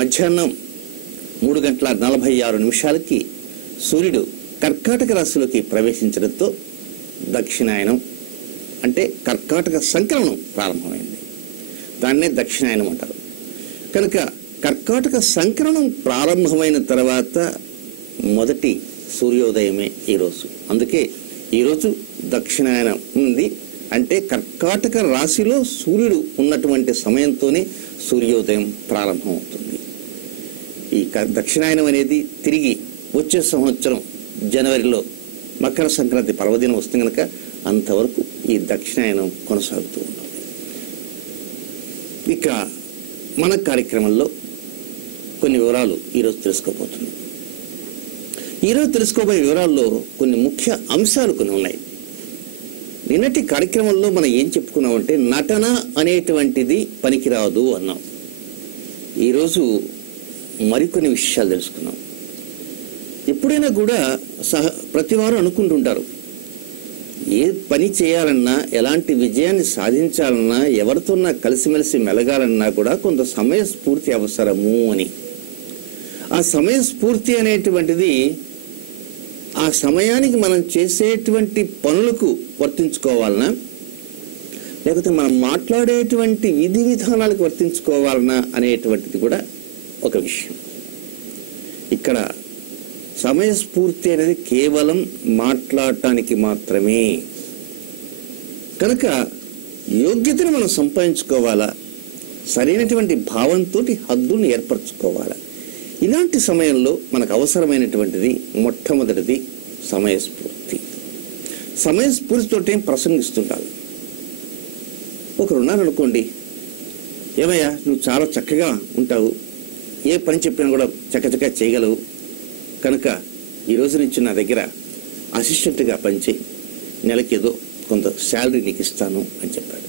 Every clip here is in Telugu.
మధ్యాహ్నం 3:46 సూర్యుడు కర్కాటక రాశిలోకి ప్రవేశించడంతో దక్షిణాయనం అంటే కర్కాటక సంక్రమణం ప్రారంభమైంది. దాన్నే దక్షిణాయనం అంటారు. కనుక కర్కాటక సంక్రమణం ప్రారంభమైన తర్వాత మొదటి సూర్యోదయమే ఈరోజు. అందుకే ఈరోజు దక్షిణాయనం ఉంది. అంటే కర్కాటక రాశిలో సూర్యుడు ఉన్నటువంటి సమయంతోనే సూర్యోదయం ప్రారంభమవుతుంది. ఈ దక్షిణాయనం అనేది తిరిగి వచ్చే సంవత్సరం జనవరిలో మకర సంక్రాంతి పర్వదినం వస్తుంది కనుక అంతవరకు ఈ దక్షిణాయనం కొనసాగుతూ ఉంటుంది. ఇక మన కార్యక్రమంలో కొన్ని వివరాలు ఈరోజు తెలుసుకోబోతున్నాం. ఈరోజు తెలుసుకోబోయే వివరాల్లో కొన్ని ముఖ్య అంశాలు కొన్ని ఉన్నాయి. నిన్నటి కార్యక్రమంలో మనం ఏం చెప్పుకున్నామంటే నటన అనేటువంటిది పనికిరాదు అన్నాం. ఈరోజు మరికొన్ని విషయాలు తెలుసుకున్నాం. ఎప్పుడైనా కూడా ప్రతి వారు అనుకుంటుంటారు, ఏ పని చేయాలన్నా, ఎలాంటి విజయాన్ని సాధించాలన్నా, ఎవరితోన్నా కలిసిమెలిసి మెలగాలన్నా కూడా కొంత సమయస్ఫూర్తి అవసరము అని. ఆ సమయస్ఫూర్తి అనేటువంటిది ఆ సమయానికి మనం చేసేటువంటి పనులకు వర్తించుకోవాలన్నా, లేకపోతే మనం మాట్లాడేటువంటి విధి విధానాలకు వర్తించుకోవాలన్నా అనేటువంటిది కూడా ఒక విషయం. ఇక్కడ సమయస్ఫూర్తి అనేది కేవలం మాట్లాడటానికి మాత్రమే. కనుక యోగ్యతను మనం సంపాదించుకోవాలా, సరైనటువంటి భావంతో హద్దుల్ని ఏర్పరచుకోవాలా. ఇలాంటి సమయంలో మనకు అవసరమైనటువంటిది మొట్టమొదటిది సమయస్ఫూర్తి. సమయస్ఫూర్తితోటే ప్రసంగిస్తుంటారు. ఒకరున్నారనుకోండి, ఏమయ్యా నువ్వు చాలా చక్కగా ఉంటావు, ఏ పని చెప్పినా కూడా చక్కచక్క చేయగలవు, కనుక ఈరోజు నుంచి నా దగ్గర అసిస్టెంట్గా పనిచేయి, నెలకి ఏదో కొంత శాలరీ నీకు ఇస్తాను అని చెప్పాడు.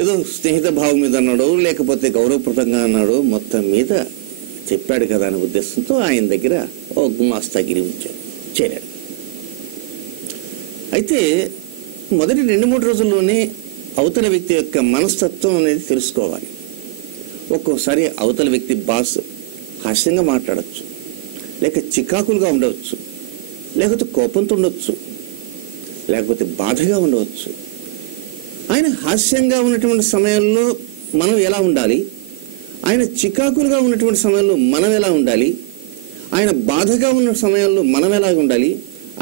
ఏదో స్నేహిత భావం మీద అన్నాడో లేకపోతే గౌరవప్రదంగా అన్నాడో మొత్తం మీద చెప్పాడు కదా అనే ఉద్దేశంతో ఆయన దగ్గర ఓ గుమాస్తాగిరి చేరాడు. అయితే మొదటి 2-3 రోజుల్లోనే అవతల వ్యక్తి యొక్క మనస్తత్వం అనేది తెలుసుకోవాలి. ఒక్కోసారి అవతల వ్యక్తి బాస్ హాస్యంగా మాట్లాడచ్చు, లేక చికాకులుగా ఉండవచ్చు, లేకపోతే కోపంతో ఉండవచ్చు, లేకపోతే బాధగా ఉండవచ్చు. ఆయన హాస్యంగా ఉన్నటువంటి సమయంలో మనం ఎలా ఉండాలి, ఆయన చికాకులుగా ఉన్నటువంటి సమయంలో మనం ఎలా ఉండాలి, ఆయన బాధగా ఉన్న సమయంలో మనం ఎలా ఉండాలి,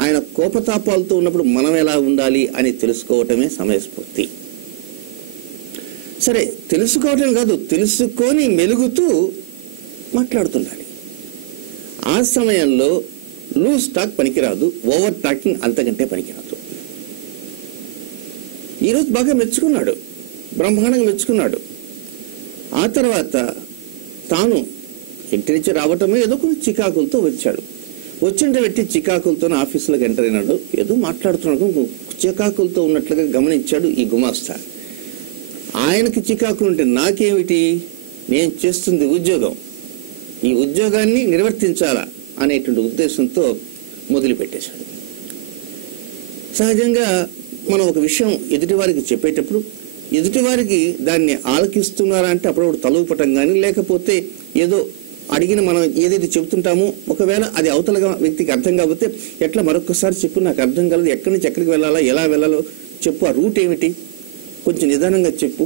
ఆయన కోపతాపాలతో ఉన్నప్పుడు మనం ఎలా ఉండాలి అని తెలుసుకోవటమే సమయస్ఫూర్తి. సరే, తెలుసుకోవటం కాదు, తెలుసుకొని మెలుగుతూ మాట్లాడుతుండాలి. ఆ సమయంలో లూజ్ టాక్ పనికిరాదు, ఓవర్ టాకింగ్ అంతకంటే పనికిరాదు. ఈరోజు బాగా మెచ్చుకున్నాడు, బ్రహ్మాండంగా మెచ్చుకున్నాడు. ఆ తర్వాత తాను ఇంటి నుంచి రావటమే ఏదో కొంచెం చికాకులతో వచ్చాడు. వచ్చింటే పెట్టి చికాకులతో ఆఫీసులోకి ఎంటర్ అయినాడు. ఏదో మాట్లాడుతున్నాడు, చికాకులతో ఉన్నట్లుగా గమనించాడు ఈ గుమాస్తా. ఆయనకి చికాకులు ఉంటే నాకేమిటి, నేను చేస్తుంది ఉద్యోగం, ఈ ఉద్యోగాన్ని నిర్వర్తించాలా అనేటువంటి ఉద్దేశంతో మొదలుపెట్టేశాడు. సహజంగా మనం ఒక విషయం ఎదుటివారికి చెప్పేటప్పుడు ఎదుటివారికి దాన్ని ఆలకిస్తున్నారా అంటే అప్పుడప్పుడు తలూపటం కానీ, లేకపోతే ఏదో అడిగిన మనం ఏదైతే చెబుతుంటామో ఒకవేళ అది అవతల వ్యక్తికి అర్థం కాకపోతే ఎట్లా మరొకసారి చెప్పు, నాకు అర్థం కాలేదు, ఎక్కడి నుంచి ఎక్కడికి వెళ్ళాలా, ఎలా వెళ్ళాలో చెప్పు, ఆ రూట్ ఏమిటి, కొంచెం నిదానంగా చెప్పు,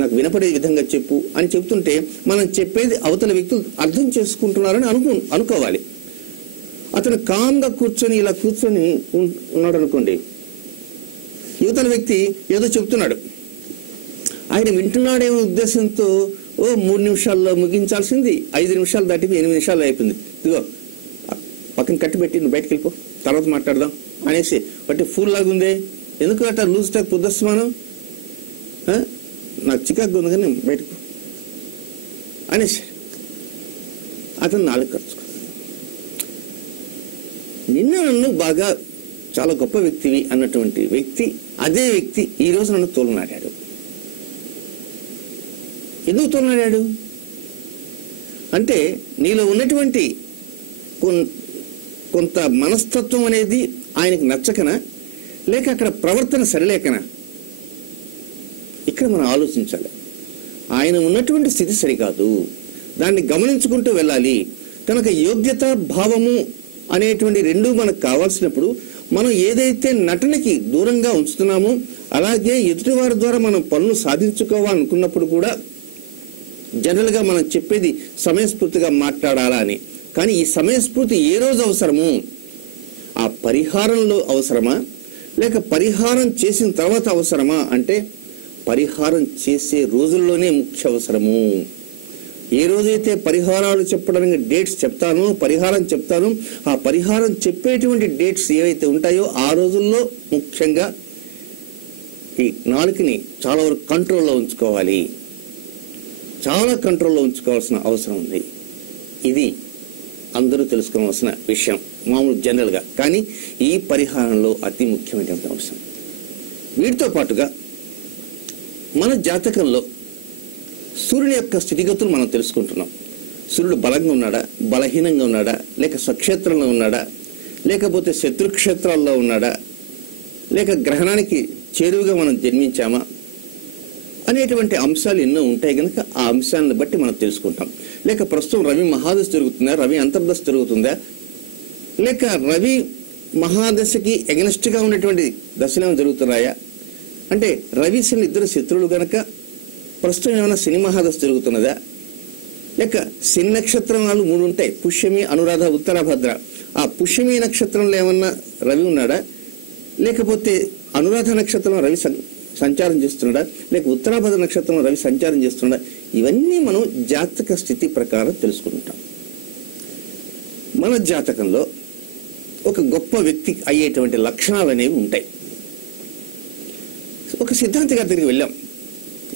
నాకు వినపడే విధంగా చెప్పు అని చెప్తుంటే మనం చెప్పేది అవతల వ్యక్తులు అర్థం చేసుకుంటున్నారని అనుకోవాలి. అతను కామ్గా కూర్చొని ఇలా కూర్చొని ఉన్నాడు అనుకోండి, యువతల వ్యక్తి ఏదో చెప్తున్నాడు, ఆయన వింటున్నాడేమో ఉద్దేశంతో ఓ 3 నిమిషాల్లో ముగించాల్సింది 5 నిమిషాలు దాటి 8 నిమిషాలు అయిపోయింది, ఇదిగో పక్కన కట్టి పెట్టి నువ్వు బయటకు వెళ్ళిపో, తర్వాత మాట్లాడదాం అనేసి బట్టి ఫూల్ లాగుందే, ఎందుకు అట్లా లూజ్ టాక్ పొద్దుస్తున్నాను, నాకు చికాకు ఉంది కానీ బయటకు అనేసి అతను 4 ఖర్చుకున్నాడు. నిన్న నన్ను బాగా చాలా గొప్ప వ్యక్తివి అన్నటువంటి వ్యక్తి, అదే వ్యక్తి ఈరోజు నన్ను తోలనాడాడు. ఎందుకు తోలనాడాడు అంటే నీలో ఉన్నటువంటి కొంత మనస్తత్వం అనేది ఆయనకు నచ్చకనా, లేక అక్కడ ప్రవర్తన సరిలేకనా? ఇక్కడ మనం ఆలోచించాలి. ఆయన ఉన్నటువంటి స్థితి సరికాదు, దాన్ని గమనించుకుంటూ వెళ్ళాలి. కనుక యోగ్యత, భావము అనేటువంటి రెండు మనకు కావాల్సినప్పుడు మనం ఏదైతే నటనకి దూరంగా ఉంచుతున్నామో, అలాగే ఎదుటివారి ద్వారా మనం పనులు సాధించుకోవాలనుకున్నప్పుడు కూడా జనరల్గా మనం చెప్పేది సమయస్ఫూర్తిగా మాట్లాడాలా అని. కానీ ఈ సమయస్ఫూర్తి ఏ రోజు అవసరము? ఆ పరిహారంలో అవసరమా, లేక పరిహారం చేసిన తర్వాత అవసరమా అంటే పరిహారం చేసే రోజుల్లోనే ముఖ్య అవసరము. ఏ రోజైతే పరిహారాలు చెప్పడానికి డేట్స్ చెప్తానో, పరిహారం చెప్తానో, ఆ పరిహారం చెప్పేటువంటి డేట్స్ ఏవైతే ఉంటాయో ఆ రోజుల్లో ముఖ్యంగా ఈ నాలుకని చాలా వరకు కంట్రోల్లో ఉంచుకోవాలి. చాలా కంట్రోల్లో ఉంచుకోవాల్సిన అవసరం ఉంది. ఇది అందరూ తెలుసుకోవాల్సిన విషయం మామూలు జనరల్గా. కానీ ఈ పరిహారంలో అతి ముఖ్యమైనటువంటి అంశం. వీటితో పాటుగా మన జాతకంలో సూర్యుని యొక్క స్థితిగతులు మనం తెలుసుకుంటున్నాం. సూర్యుడు బలంగా ఉన్నాడా, బలహీనంగా ఉన్నాడా, లేక స్వక్షేత్రంలో ఉన్నాడా, లేకపోతే శత్రుక్షేత్రాల్లో ఉన్నాడా, లేక గ్రహణానికి చేరువుగా మనం జన్మించామా అనేటువంటి అంశాలు ఎన్నో ఉంటాయి కనుక ఆ అంశాలను బట్టి మనం తెలుసుకుంటాం. లేక ప్రస్తుతం రవి మహాదశ జరుగుతుందా, రవి అంతర్దశ జరుగుతుందా, లేక రవి మహాదశకి ఎగనెస్ట్గా ఉన్నటువంటి దశలు జరుగుతున్నాయా, అంటే రవి శని ఇద్దరు శత్రువులు కనుక ప్రస్తుతం ఏమైనా శని మహాదశ జరుగుతున్నదా, లేక శని నక్షత్రాలు 3 ఉంటాయి, పుష్యమి, అనురాధ, ఉత్తరాభద్ర. ఆ పుష్యమి నక్షత్రంలో ఏమన్నా రవి ఉన్నాడా, లేకపోతే అనురాధ నక్షత్రంలో రవి సంచారం చేస్తున్నాడా, లేక ఉత్తరాభద్ర నక్షత్రంలో రవి సంచారం చేస్తున్నాడా, ఇవన్నీ మనం జాతక స్థితి ప్రకారం తెలుసుకుంటాం. మన జాతకంలో ఒక గొప్ప వ్యక్తి అయ్యేటువంటి లక్షణాలు అనేవి ఉంటాయి. ఒక సిద్ధాంతి గారి దగ్గరికి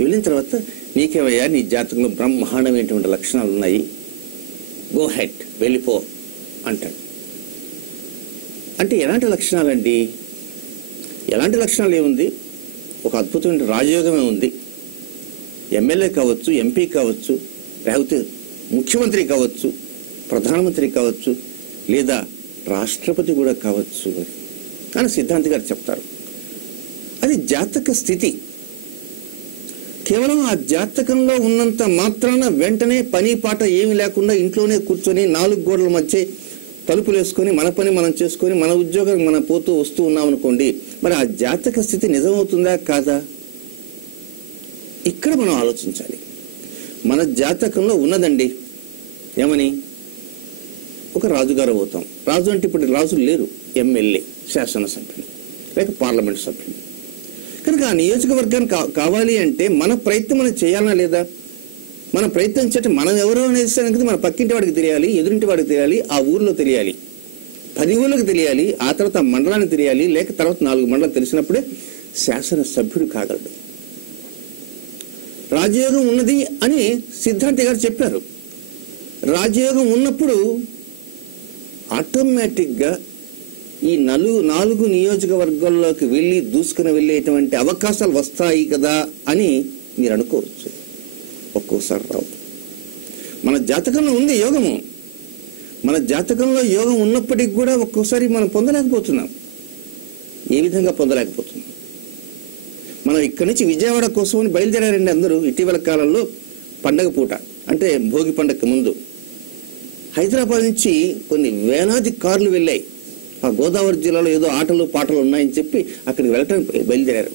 వెళ్ళిన తర్వాత నీకేమయ్యా నీ జాతకంలో బ్రహ్మాండమైనటువంటి లక్షణాలు ఉన్నాయి, గో హెడ్ వెళ్ళిపో అంటాడు. అంటే ఎలాంటి లక్షణాలండి? ఎలాంటి లక్షణాలు ఏముంది? ఒక అద్భుతమైన రాజయోగమే ఉంది. ఎమ్మెల్యే కావచ్చు, ఎంపీ కావచ్చు, లేకపోతే ముఖ్యమంత్రి కావచ్చు, ప్రధానమంత్రి కావచ్చు, లేదా రాష్ట్రపతి కూడా కావచ్చు అని సిద్ధాంతి గారు చెప్తారు. అది జాతక స్థితి. కేవలం ఆ జాతకంలో ఉన్నంత మాత్రాన వెంటనే పని పాట ఏమి లేకుండా ఇంట్లోనే కూర్చొని 4 గోడల మధ్య తలుపులు వేసుకొని మన పని మనం చేసుకొని మన ఉద్యోగం మనం పోతూ వస్తూ ఉన్నాం అనుకోండి, మరి ఆ జాతక స్థితి నిజమవుతుందా కాదా? ఇక్కడ మనం ఆలోచించాలి. మన జాతకంలో ఉన్నదండి ఏమని, ఒక రాజుగారు అవుతాం. రాజు అంటే ఇప్పుడు రాజులు లేరు, ఎమ్మెల్యే, శాసనసభ్యులు, లేక పార్లమెంట్ సభ్యులు. కనుక ఆ నియోజకవర్గానికి కావాలి అంటే మన ప్రయత్నం మనం చేయాలా లేదా? మన ప్రయత్నం చేయటం మనం ఎవరో అనేది మన పక్కింటి వాడికి తెలియాలి, ఎదురింటి వాడికి తెలియాలి, ఆ ఊర్లో తెలియాలి, 10 ఊళ్ళకి తెలియాలి, ఆ తర్వాత మండలానికి తెలియాలి, లేక తర్వాత 4 మండలాలు తెలిసినప్పుడే శాసనసభ్యుడు కాగలడు. రాజయోగం ఉన్నది అని సిద్ధాంతి గారు చెప్పారు. రాజయోగం ఉన్నప్పుడు ఆటోమేటిక్గా ఈ 4 నియోజకవర్గాల్లోకి వెళ్ళి దూసుకుని వెళ్ళేటువంటి అవకాశాలు వస్తాయి కదా అని మీరు అనుకోవచ్చు. ఒక్కోసారి రావు. మన జాతకంలో ఉంది యోగము. మన జాతకంలో యోగం ఉన్నప్పటికీ కూడా ఒక్కోసారి మనం పొందలేకపోతున్నాం. ఏ విధంగా పొందలేకపోతున్నాం? మనం ఇక్కడి నుంచి విజయవాడ కోసం అని బయలుదేరారండి అందరూ ఇటీవల కాలంలో. పండగ పూట అంటే భోగి పండగకు ముందు హైదరాబాద్ నుంచి కొన్ని వేలాది కార్లు వెళ్ళాయి. ఆ గోదావరి జిల్లాలో ఏదో ఆటలు పాటలు ఉన్నాయని చెప్పి అక్కడికి వెళ్ళటానికి బయలుదేరారు.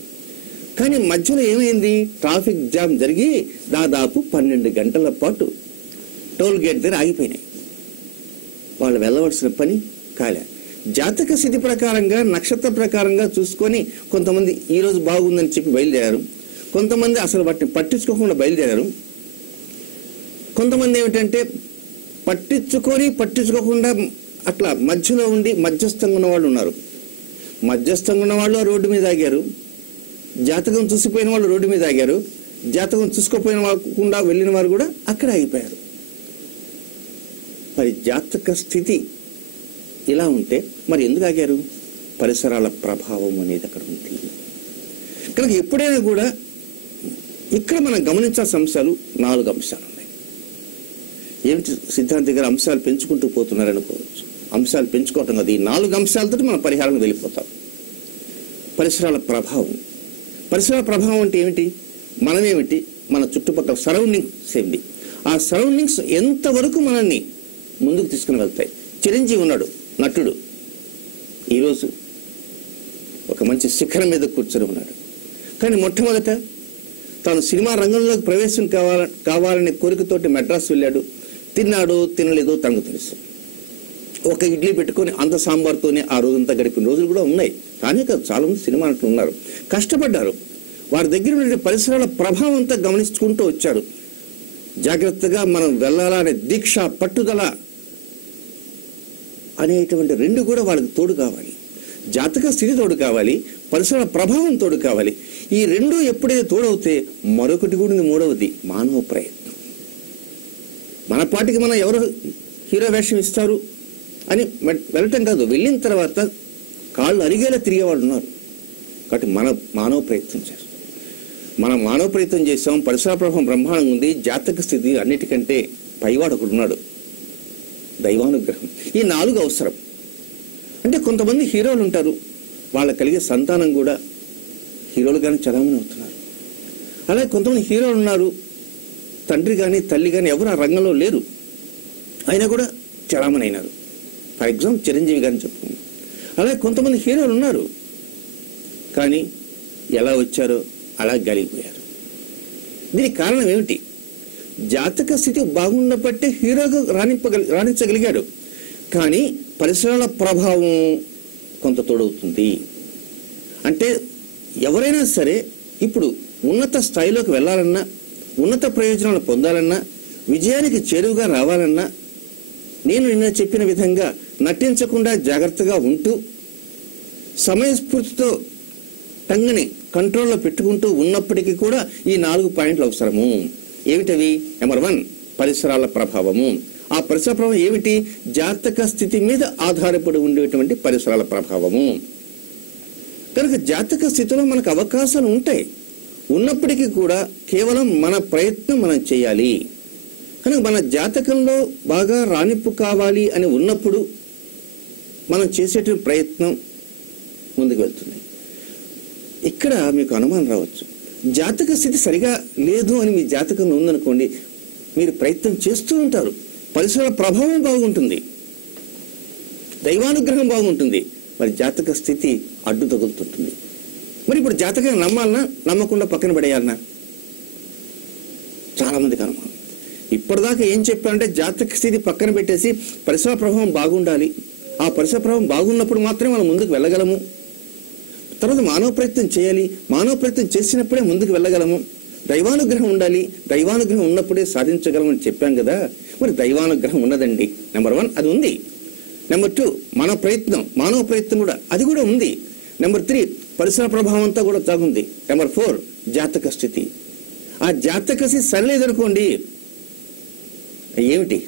కానీ మధ్యలో ఏమైంది? ట్రాఫిక్ జామ్ జరిగి దాదాపు 12 గంటల పాటు టోల్ గేట్ దగ్గర ఆగిపోయినాయి. వాళ్ళు వెళ్ళవలసిన పని కాలే. జాతక స్థితి ప్రకారంగా, నక్షత్ర ప్రకారంగా చూసుకొని కొంతమంది ఈరోజు బాగుందని చెప్పి బయలుదేరారు, కొంతమంది అసలు వాటిని పట్టించుకోకుండా బయలుదేరారు, కొంతమంది ఏమిటంటే పట్టించుకోకుండా అట్లా మధ్యలో ఉండి మధ్యస్థంగా ఉన్న వాళ్ళు ఉన్నారు. మధ్యస్థంగా ఉన్న వాళ్ళు రోడ్డు మీద ఆగారు, జాతకం చూసిపోయిన వాళ్ళు రోడ్డు మీద ఆగారు, జాతకం చూసుకోపోయిన వెళ్ళిన వారు కూడా అక్కడ ఆగిపోయారు. మరి జాతక స్థితి ఇలా ఉంటే మరి ఎందుకు ఆగారు? పరిసరాల ప్రభావం అనేది అక్కడ ఉంది. కనుక ఎప్పుడైనా కూడా ఇక్కడ మనం గమనించాల్సిన అంశాలు 4 అంశాలు ఉన్నాయి. ఏమిటి సిద్ధాంతి గారు అంశాలు పెంచుకుంటూ పోతున్నారనుకోవచ్చు. అంశాలు పెంచుకోవటం కాదు, ఈ 4 అంశాలతో మనం పరిహారం వెళ్ళిపోతాం. పరిసరాల ప్రభావం. పరిసరాల ప్రభావం అంటే ఏమిటి? మనమేమిటి, మన చుట్టుపక్కల సరౌండింగ్స్ ఏమిటి, ఆ సరౌండింగ్స్ ఎంతవరకు మనల్ని ముందుకు తీసుకుని వెళ్తాయి. చిరంజీవి ఉన్నాడు, నటుడు, ఈరోజు ఒక మంచి శిఖరం మీద కూర్చొని ఉన్నాడు. కానీ మొట్టమొదట తాను సినిమా రంగంలోకి ప్రవేశం కావాలనే కోరికతోటి మెడ్రాస్ వెళ్ళాడు. తిన్నాడో తినలేదో తనకు తెలుసు. ఒక ఇడ్లీ పెట్టుకొని అంత సాంబార్తోనే ఆ రోజంతా గడిపిన రోజులు కూడా ఉన్నాయి. కానీ చాలా మంది సినిమా నటులు ఉన్నారు, కష్టపడ్డారు. వారి దగ్గర ఉండే పరిసరాల ప్రభావం అంతా గమనించుకుంటూ వచ్చారు. జాగ్రత్తగా మనం వెళ్ళాలనే దీక్ష, పట్టుదల అనేటువంటి రెండు కూడా వాళ్ళకి తోడు కావాలి. జాతక స్థితి తోడు కావాలి, పరిసరాల ప్రభావం తోడు కావాలి. ఈ రెండు ఎప్పుడైతే తోడవుతే మరొకటి కూడా మూడవది మానవ ప్రయత్నం. మన పాటికి మనం ఎవరు హీరో వేషం ఇస్తారు అని వెళ్ళటం కాదు, వెళ్ళిన తర్వాత కాళ్ళు అరిగేలా తిరిగేవాళ్ళు ఉన్నారు. కాబట్టి మన మానవ ప్రయత్నం చేస్తాం. మనం మానవ ప్రయత్నం చేసాం. పరిసర ప్రభావం బ్రహ్మాండంగా ఉంది. జాతక స్థితి అన్నిటికంటే పైవాడు ఒకడు ఉన్నాడు, దైవానుగ్రహం. ఈ 4 అవసరం. అంటే కొంతమంది హీరోలు ఉంటారు, వాళ్ళకి కలిగే సంతానం కూడా హీరోలుగానే చలామణి అవుతున్నారు. అలాగే కొంతమంది హీరోలు ఉన్నారు, తండ్రి కానీ తల్లి కానీ ఎవరు ఆ రంగంలో లేరు, అయినా కూడా చలామణి అయినారు. ఫర్ ఎగ్జాంపుల్ చిరంజీవి గారిని చెప్పుకున్నాం. అలాగే కొంతమంది హీరోలు ఉన్నారు, కానీ ఎలా వచ్చారో అలా గలిగిపోయారు. దీనికి కారణం ఏమిటి? జాతక స్థితి బాగున్నప్పట్టే హీరోగా రాణించగలిగాడు. కానీ పరిసరాల ప్రభావం కొంత తోడవుతుంది. అంటే ఎవరైనా సరే ఇప్పుడు ఉన్నత స్థాయిలోకి వెళ్ళాలన్నా, ఉన్నత ప్రయోజనాలు పొందాలన్నా, విజయానికి చేరువుగా రావాలన్నా, నేను నిన్న చెప్పిన విధంగా నటించకుండా జాగ్రత్తగా ఉంటూ సమయస్ఫూర్తితో టంగని కంట్రోల్లో పెట్టుకుంటూ ఉన్నప్పటికీ కూడా ఈ 4 పాయింట్లు అవసరము. ఏమిటవి? నెంబర్ 1 పరిసరాల ప్రభావము. ఆ పరిసర ప్రభావం ఏమిటి? జాతక స్థితి మీద ఆధారపడి ఉండేటువంటి పరిసరాల ప్రభావము. కనుక జాతక స్థితిలో మనకు అవకాశాలు ఉంటాయి, ఉన్నప్పటికీ కూడా కేవలం మన ప్రయత్నం మనం చేయాలి. కనుక మన జాతకంలో బాగా రాణింపు కావాలి అని ఉన్నప్పుడు మనం చేసేటువంటి ప్రయత్నం ముందుకు వెళ్తుంది. ఇక్కడ మీకు అనుమానం రావచ్చు, జాతక స్థితి సరిగా లేదు అని మీ జాతకంలో ఉందనుకోండి, మీరు ప్రయత్నం చేస్తూ ఉంటారు, పరిసర ప్రభావం బాగుంటుంది, దైవానుగ్రహం బాగుంటుంది, మరి జాతక స్థితి అడ్డు తగులుతుంటుంది. మరి ఇప్పుడు జాతకం నమ్మాలన్నా నమ్మకుండా పక్కన పడేయాలన్నా? చాలా మందికి అనుమానం. ఇప్పటిదాకా ఏం చెప్పారంటే జాతక స్థితి పక్కన పెట్టేసి పరిసర ప్రభావం బాగుండాలి, ఆ పరిసర ప్రభావం బాగున్నప్పుడు మాత్రమే మనం ముందుకు వెళ్ళగలము. తర్వాత మానవ ప్రయత్నం చేయాలి, మానవ ప్రయత్నం చేసినప్పుడే ముందుకు వెళ్ళగలము. దైవానుగ్రహం ఉండాలి, దైవానుగ్రహం ఉన్నప్పుడే సాధించగలమని చెప్పాం కదా. మరి దైవానుగ్రహం ఉన్నదండి. నెంబర్ 1 అది ఉంది. నెంబర్ 2 మన ప్రయత్నం, మానవ ప్రయత్నం కూడా అది కూడా ఉంది. నెంబర్ 3 పరిసర ప్రభావం అంతా కూడా తాగుంది. నెంబర్ 4 జాతక స్థితి. ఆ జాతక స్థితి సరిలేదనుకోండి, ఏమిటి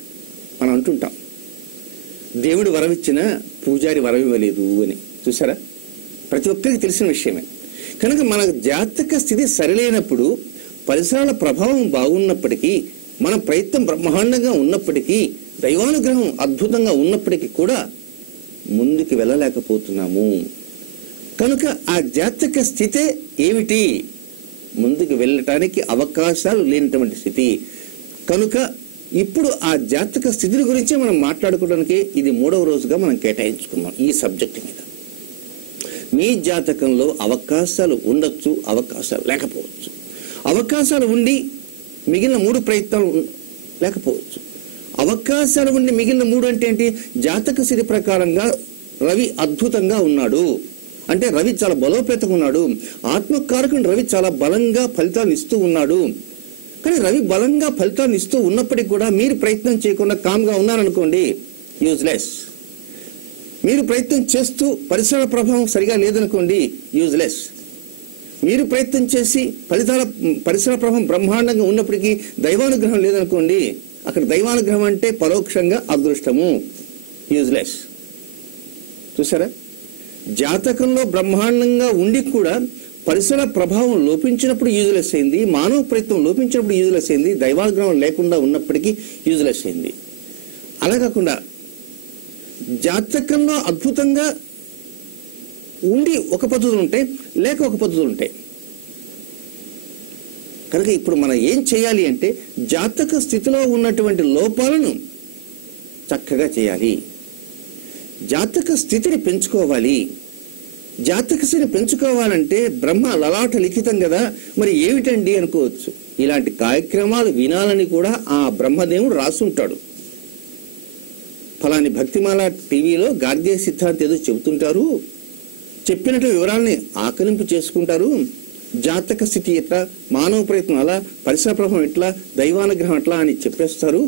మనం అంటుంటాం, దేవుడు వరమిచ్చిన పూజారి వరం ఇవ్వలేదు అని. చూసారా? ప్రతి ఒక్కరికి తెలిసిన విషయమే. కనుక మన జాతక స్థితి సరిలేనప్పుడు, పరిసరాల ప్రభావం బాగున్నప్పటికీ, మన ప్రయత్నం బ్రహ్మాండంగా ఉన్నప్పటికీ, దైవానుగ్రహం అద్భుతంగా ఉన్నప్పటికీ కూడా ముందుకు వెళ్ళలేకపోతున్నాము. కనుక ఆ జాతక స్థితే ఏమిటి? ముందుకు వెళ్ళటానికి అవకాశాలు లేనటువంటి స్థితి. కనుక ఇప్పుడు ఆ జాతక స్థితిని గురించి మనం మాట్లాడుకోవడానికి ఇది 3వ రోజుగా మనం కేటాయించుకున్నాం ఈ సబ్జెక్ట్ మీద. మీ జాతకంలో అవకాశాలు ఉండొచ్చు, అవకాశాలు లేకపోవచ్చు. అవకాశాలు ఉండి మిగిలిన 3 ప్రయత్నాలు లేకపోవచ్చు. అవకాశాలు ఉండి మిగిలిన 3 అంటే ఏంటి? జాతక స్థితి ప్రకారంగా రవి అద్భుతంగా ఉన్నాడు అంటే రవి చాలా బలోపేతంగా ఉన్నాడు, ఆత్మకారకుని రవి చాలా బలంగా ఫలితాలను ఇస్తూ ఉన్నాడు. కానీ రవి బలంగా ఫలితాలను ఇస్తూ ఉన్నప్పటికీ కూడా మీరు ప్రయత్నం చేయకుండా కామ్గా ఉన్నారనుకోండి, యూజ్లెస్. మీరు ప్రయత్నం చేస్తూ పరిసర ప్రభావం సరిగా లేదనుకోండి, యూజ్లెస్. మీరు ప్రయత్నం చేసి పరిసర ప్రభావం బ్రహ్మాండంగా ఉన్నప్పటికీ దైవానుగ్రహం లేదనుకోండి, అక్కడ దైవానుగ్రహం అంటే పరోక్షంగా అదృష్టము, యూజ్లెస్. చూసారా? జాతకంలో బ్రహ్మాండంగా ఉండి కూడా పరిసర ప్రభావం లోపించినప్పుడు యూజ్లెస్ అయింది, మానవ ప్రయత్నం లోపించినప్పుడు యూజ్లెస్ అయింది, దైవానుగ్రహం లేకుండా ఉన్నప్పటికీ యూజ్లెస్ అయింది. అలా కాకుండా జాతకంలో అద్భుతంగా ఉండి ఒక పద్ధతులు ఉంటాయి, లేక ఒక పద్ధతులు ఉంటాయి. కనుక ఇప్పుడు మనం ఏం చేయాలి అంటే జాతక స్థితిలో ఉన్నటువంటి లోపాలను చక్కగా చేయాలి. జాతక స్థితిని పెంచుకోవాలి. జాతక స్థితిని పెంచుకోవాలంటే బ్రహ్మ లలాట లిఖితం కదా, మరి ఏమిటండి అనుకోవచ్చు. ఇలాంటి కార్యక్రమాలు వినాలని కూడా ఆ బ్రహ్మదేవుడు రాసుంటాడు. ఫలాని భక్తిమాల టీవీలో గార్గ్య సిద్ధాంతం ఏదో చెబుతుంటారు, చెప్పినట్టు వివరాలని ఆకలింపు చేసుకుంటారు. జాతక స్థితి ఎట్లా, మానవ ప్రయత్నం అలా, పరిసర ప్రభావం ఎట్లా, దైవానుగ్రహం ఎట్లా అని చెప్పేస్తారు.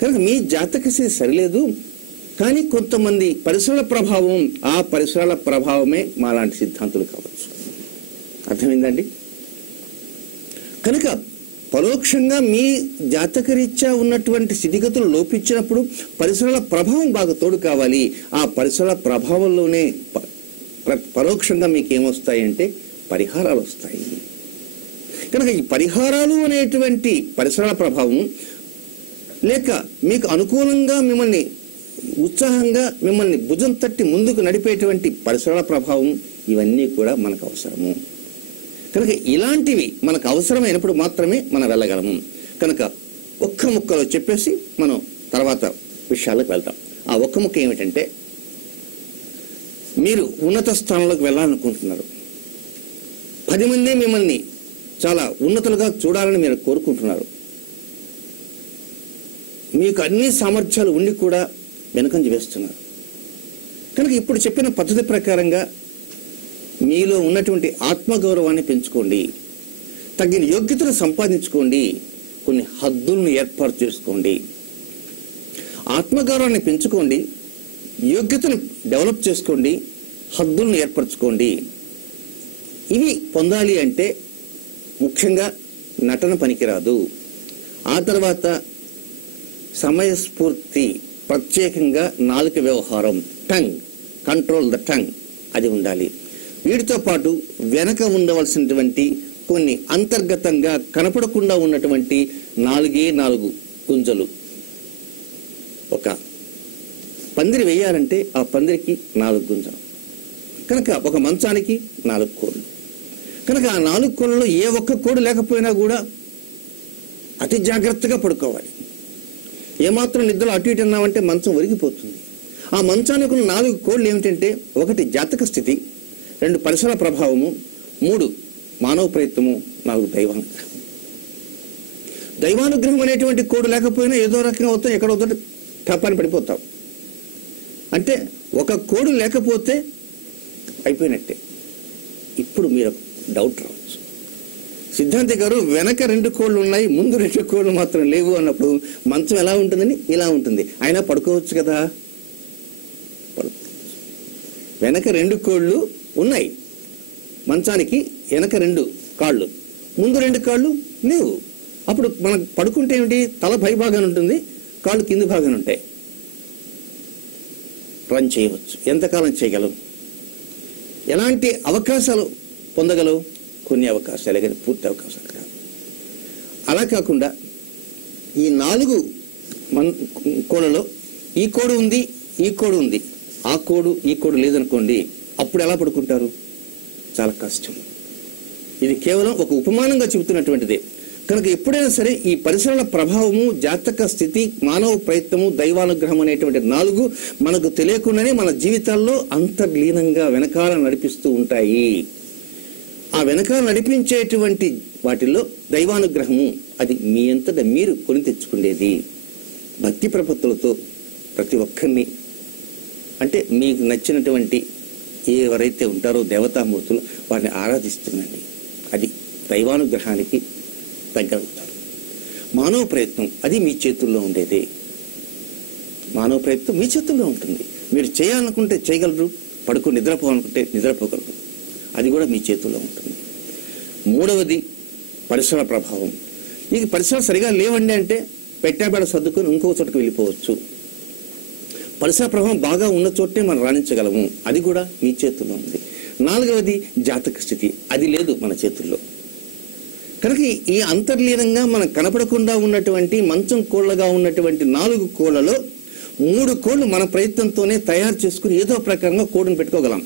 కనుక మీ జాతక స్థితి సరిలేదు, కానీ కొంతమంది పరిసరాల ప్రభావం, ఆ పరిసరాల ప్రభావమే మాలాంటి సిద్ధాంతులు కావచ్చు. అర్థమైందండి? కనుక పరోక్షంగా మీ జాతకరీత్యా ఉన్నటువంటి స్థితిగతులు లోపించినప్పుడు పరిసరాల ప్రభావం బాగా తోడు కావాలి. ఆ పరిసరాల ప్రభావంలోనే పరోక్షంగా మీకు ఏమొస్తాయంటే పరిహారాలు వస్తాయి. కనుక ఈ పరిహారాలు అనేటువంటి పరిసరాల ప్రభావం, లేక మీకు అనుకూలంగా మిమ్మల్ని ఉత్సాహంగా మిమ్మల్ని భుజం తట్టి ముందుకు నడిపేటువంటి పరిసరాల ప్రభావం, ఇవన్నీ కూడా మనకు అవసరము. కనుక ఇలాంటివి మనకు అవసరమైనప్పుడు మాత్రమే మనం వెళ్ళగలము. కనుక ఒక్క ముక్కలో చెప్పేసి మనం తర్వాత విషయాలకు వెళ్తాం. ఆ ఒక్క ముక్క ఏమిటంటే, మీరు ఉన్నత స్థానంలోకి వెళ్ళాలనుకుంటున్నారు. 10 మంది మిమ్మల్ని చాలా ఉన్నతులుగా చూడాలని మీరు కోరుకుంటున్నారు. మీకు అన్ని సామర్థ్యాలు ఉండి కూడా వెనుకంజ వేస్తున్నారు. కనుక ఇప్పుడు చెప్పిన పద్ధతి ప్రకారంగా మీలో ఉన్నటువంటి ఆత్మగౌరవాన్ని పెంచుకోండి, తగిన యోగ్యతను సంపాదించుకోండి, కొన్ని హద్దులను ఏర్పాటు చేసుకోండి. ఆత్మగౌరవాన్ని పెంచుకోండి, యోగ్యతను డెవలప్ చేసుకోండి, హద్దులను ఏర్పరచుకోండి. ఇవి పొందాలి అంటే ముఖ్యంగా నటన పనికిరాదు. ఆ తర్వాత సమయస్ఫూర్తి, ప్రత్యేకంగా నాలుక వ్యవహారం, టంగ్, కంట్రోల్ ద టంగ్, అది ఉండాలి. వీటితో పాటు వెనక ఉండవలసినటువంటి కొన్ని అంతర్గతంగా కనపడకుండా ఉన్నటువంటి 4 గుంజలు. ఒక పందిరి వేయాలంటే ఆ పందిరికి 4 గుంజలు. కనుక ఒక మంచానికి 4 కోళ్ళు. కనుక ఆ 4 కోళ్ళలో ఏ ఒక్క కోడు లేకపోయినా కూడా అతి జాగ్రత్తగా పడుకోవాలి. ఏమాత్రం నిద్రలో అటు ఇటు అన్నామంటే మంచం ఒరిగిపోతుంది. ఆ మంచానికి ఉన్న 4 కోళ్ళు ఏమిటంటే, 1 జాతక స్థితి, 2 పరిసర ప్రభావము, 3 మానవ ప్రయత్నము, 4 దైవానుగ్రహం. దైవానుగ్రహం అనేటువంటి కోడు లేకపోయినా ఏదో రకంగా అవుతాం, ఎక్కడవుతుంటే తప్పని పడిపోతాం. అంటే ఒక కోడు లేకపోతే అయిపోయినట్టే. ఇప్పుడు మీరు డౌట్ రావచ్చు, సిద్ధాంతి గారు వెనక 2 కోళ్ళు ఉన్నాయి, ముందు 2 కోళ్ళు మాత్రం లేవు అన్నప్పుడు మంచం ఎలా ఉంటుందని ఇలా ఉంటుంది, అయినా పడుకోవచ్చు కదా. వెనక 2 కోళ్ళు ఉన్నాయి, మంచానికి వెనక 2 కాళ్ళు, ముందు 2 కాళ్ళు లేవు. అప్పుడు మనం పడుకుంటే ఏమిటి, తల పై భాగాన ఉంటుంది, కాళ్ళు కింది భాగాన ఉంటాయి. రన్ చేయవచ్చు. ఎంతకాలం చేయగలవు? ఎలాంటి అవకాశాలు పొందగలవు? కొన్ని అవకాశాలే కానీ పూర్తి అవకాశాలు కాదు. అలా కాకుండా ఈ 4 కోళ్ళలో ఈ కోడు ఉంది, ఈ కోడు ఉంది, ఆ కోడు ఈ కోడు లేదనుకోండి, అప్పుడు ఎలా పడుకుంటారు? చాలా కష్టం. ఇది కేవలం ఒక ఉపమానంగా చెబుతున్నటువంటిదే. కనుక ఎప్పుడైనా సరే ఈ పరిసరాల ప్రభావము, జాతక స్థితి, మానవ ప్రయత్నము, దైవానుగ్రహం అనేటువంటి 4 మనకు తెలియకుండానే మన జీవితాల్లో అంతర్లీనంగా వెనకాల నడిపిస్తూ ఉంటాయి. ఆ వెనకాల నడిపించేటువంటి వాటిల్లో దైవానుగ్రహము, అది మీ అంతటా మీరు కొని తెచ్చుకునేది. భక్తి ప్రపత్తులతో ప్రతి ఒక్కరిని, అంటే మీకు నచ్చినటువంటి ఎవరైతే ఉంటారో దేవతామూర్తులు, వారిని ఆరాధిస్తుందండి. అది దైవానుగ్రహానికి దగ్గరవుతారు. మానవ ప్రయత్నం అది మీ చేతుల్లో ఉండేదే. మానవ ప్రయత్నం మీ చేతుల్లో ఉంటుంది. మీరు చేయాలనుకుంటే చేయగలరు, పడుకుని నిద్రపోవాలనుకుంటే నిద్రపోగలరు, అది కూడా మీ చేతుల్లో ఉంటుంది. 3వది పరిసర ప్రభావం. ఈ పరిసరాలు సరిగా లేవండి అంటే పెట్టాబేడ సర్దుకొని ఇంకో చోటుకు వెళ్ళిపోవచ్చు. పరిసర ప్రభావం బాగా ఉన్న చోటే మనం రాణించగలము, అది కూడా మీ చేతుల్లో ఉంది. 4వది జాతక స్థితి, అది లేదు మన చేతుల్లో. కనుక ఈ అంతర్లీనంగా మనం కనపడకుండా ఉన్నటువంటి మంచం కోళ్ళగా ఉన్నటువంటి 4 కోళ్ళలో 3 కోళ్ళు మన ప్రయత్నంతోనే తయారు చేసుకుని ఏదో ప్రకారంగా కోడును పెట్టుకోగలం.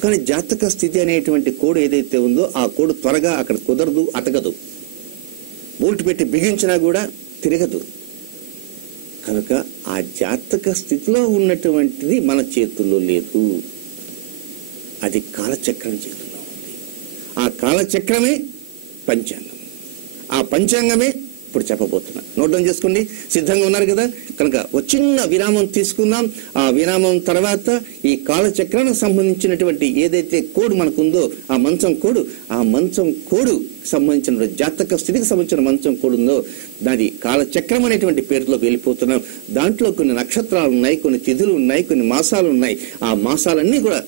కానీ జాతక స్థితి అనేటువంటి కోడు ఏదైతే ఉందో ఆ కోడు త్వరగా అక్కడ కుదరదు, అతకదు. బోల్ట్ పెట్టి బిగించినా కూడా తిరగదు. కనుక ఆ జాతక స్థితిలో ఉన్నటువంటిది మన చేతుల్లో లేదు, అది కాలచక్రం చేతుల్లో ఉంది. ఆ కాలచక్రమే పంచాంగం. ఆ పంచాంగమే ఇప్పుడు చెప్పబోతున్నా. నోట్ డౌన్ చేసుకోండి. సిద్ధంగా ఉన్నారు కదా? కనుక ఒక చిన్న విరామం తీసుకుందాం. ఆ విరామం తర్వాత ఈ కాలచక్రానికి సంబంధించినటువంటి ఏదైతే కోడ్ మనకుందో ఆ మంచం కోడు సంబంధించిన జాతక స్థితికి సంబంధించిన మంచం కోడ్ ఉందో దాని కాలచక్రం అనేటువంటి పేరులోకి వెళ్ళిపోతున్నాం. దాంట్లో కొన్ని నక్షత్రాలు ఉన్నాయి, కొన్ని తిథులు ఉన్నాయి, కొన్ని మాసాలు ఉన్నాయి. ఆ మాసాలన్నీ కూడా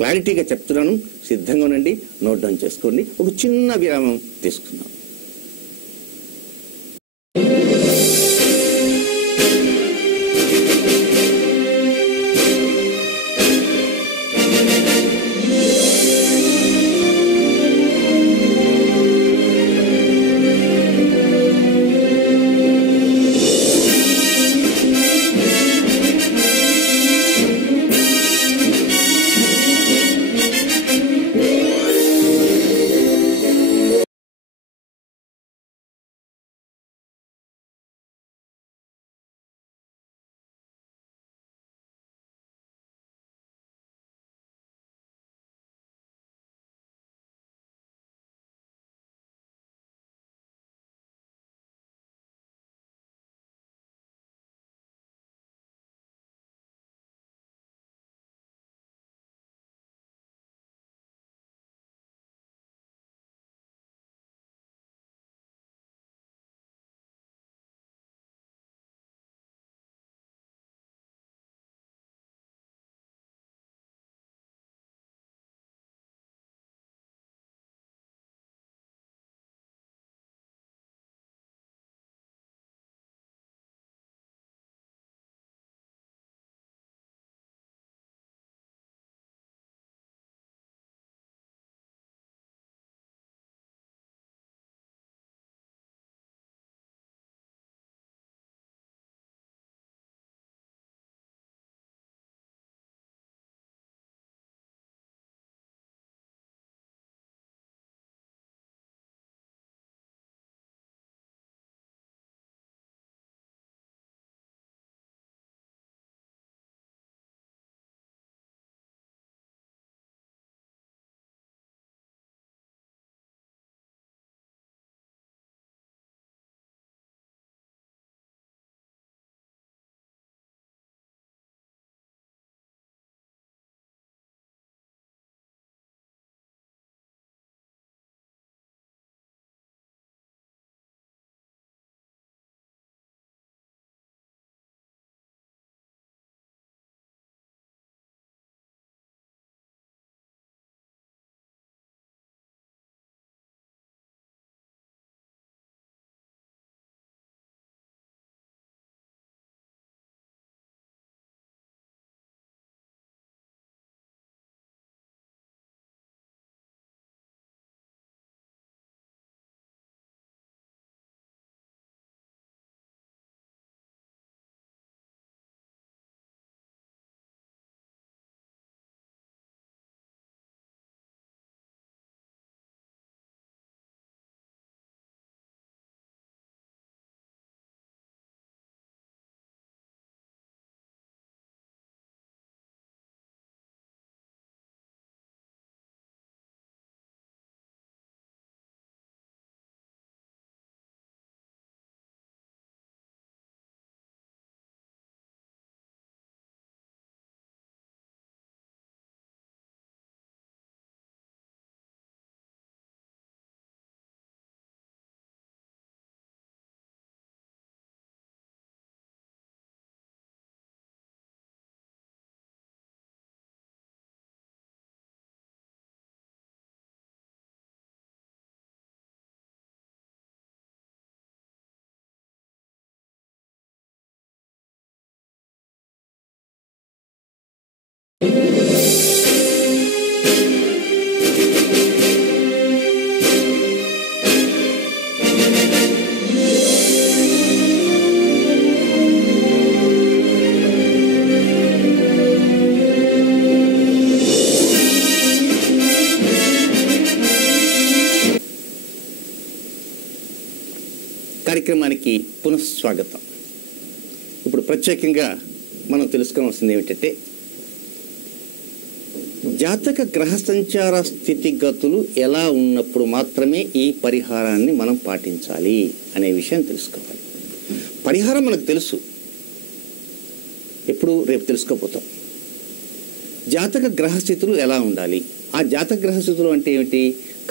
క్లారిటీగా చెప్తున్నాను. సిద్ధంగా ఉండండి. నోట్ డౌన్ చేసుకోండి. ఒక చిన్న విరామం తీసుకుందాం. పునఃస్వాగతం. ఇప్పుడు ప్రత్యేకంగా మనం తెలుసుకోవాల్సింది ఏమిటంటే, జాతక గ్రహ సంచార స్థితిగతులు ఎలా ఉన్నప్పుడు మాత్రమే ఈ పరిహారాన్ని మనం పాటించాలి అనే విషయం తెలుసుకోవాలి. పరిహారం మనకు తెలుసు, ఎప్పుడు రేపు తెలుసుకోపోతాం. జాతక గ్రహస్థితులు ఎలా ఉండాలి? ఆ జాతక గ్రహస్థితులు అంటే ఏమిటి?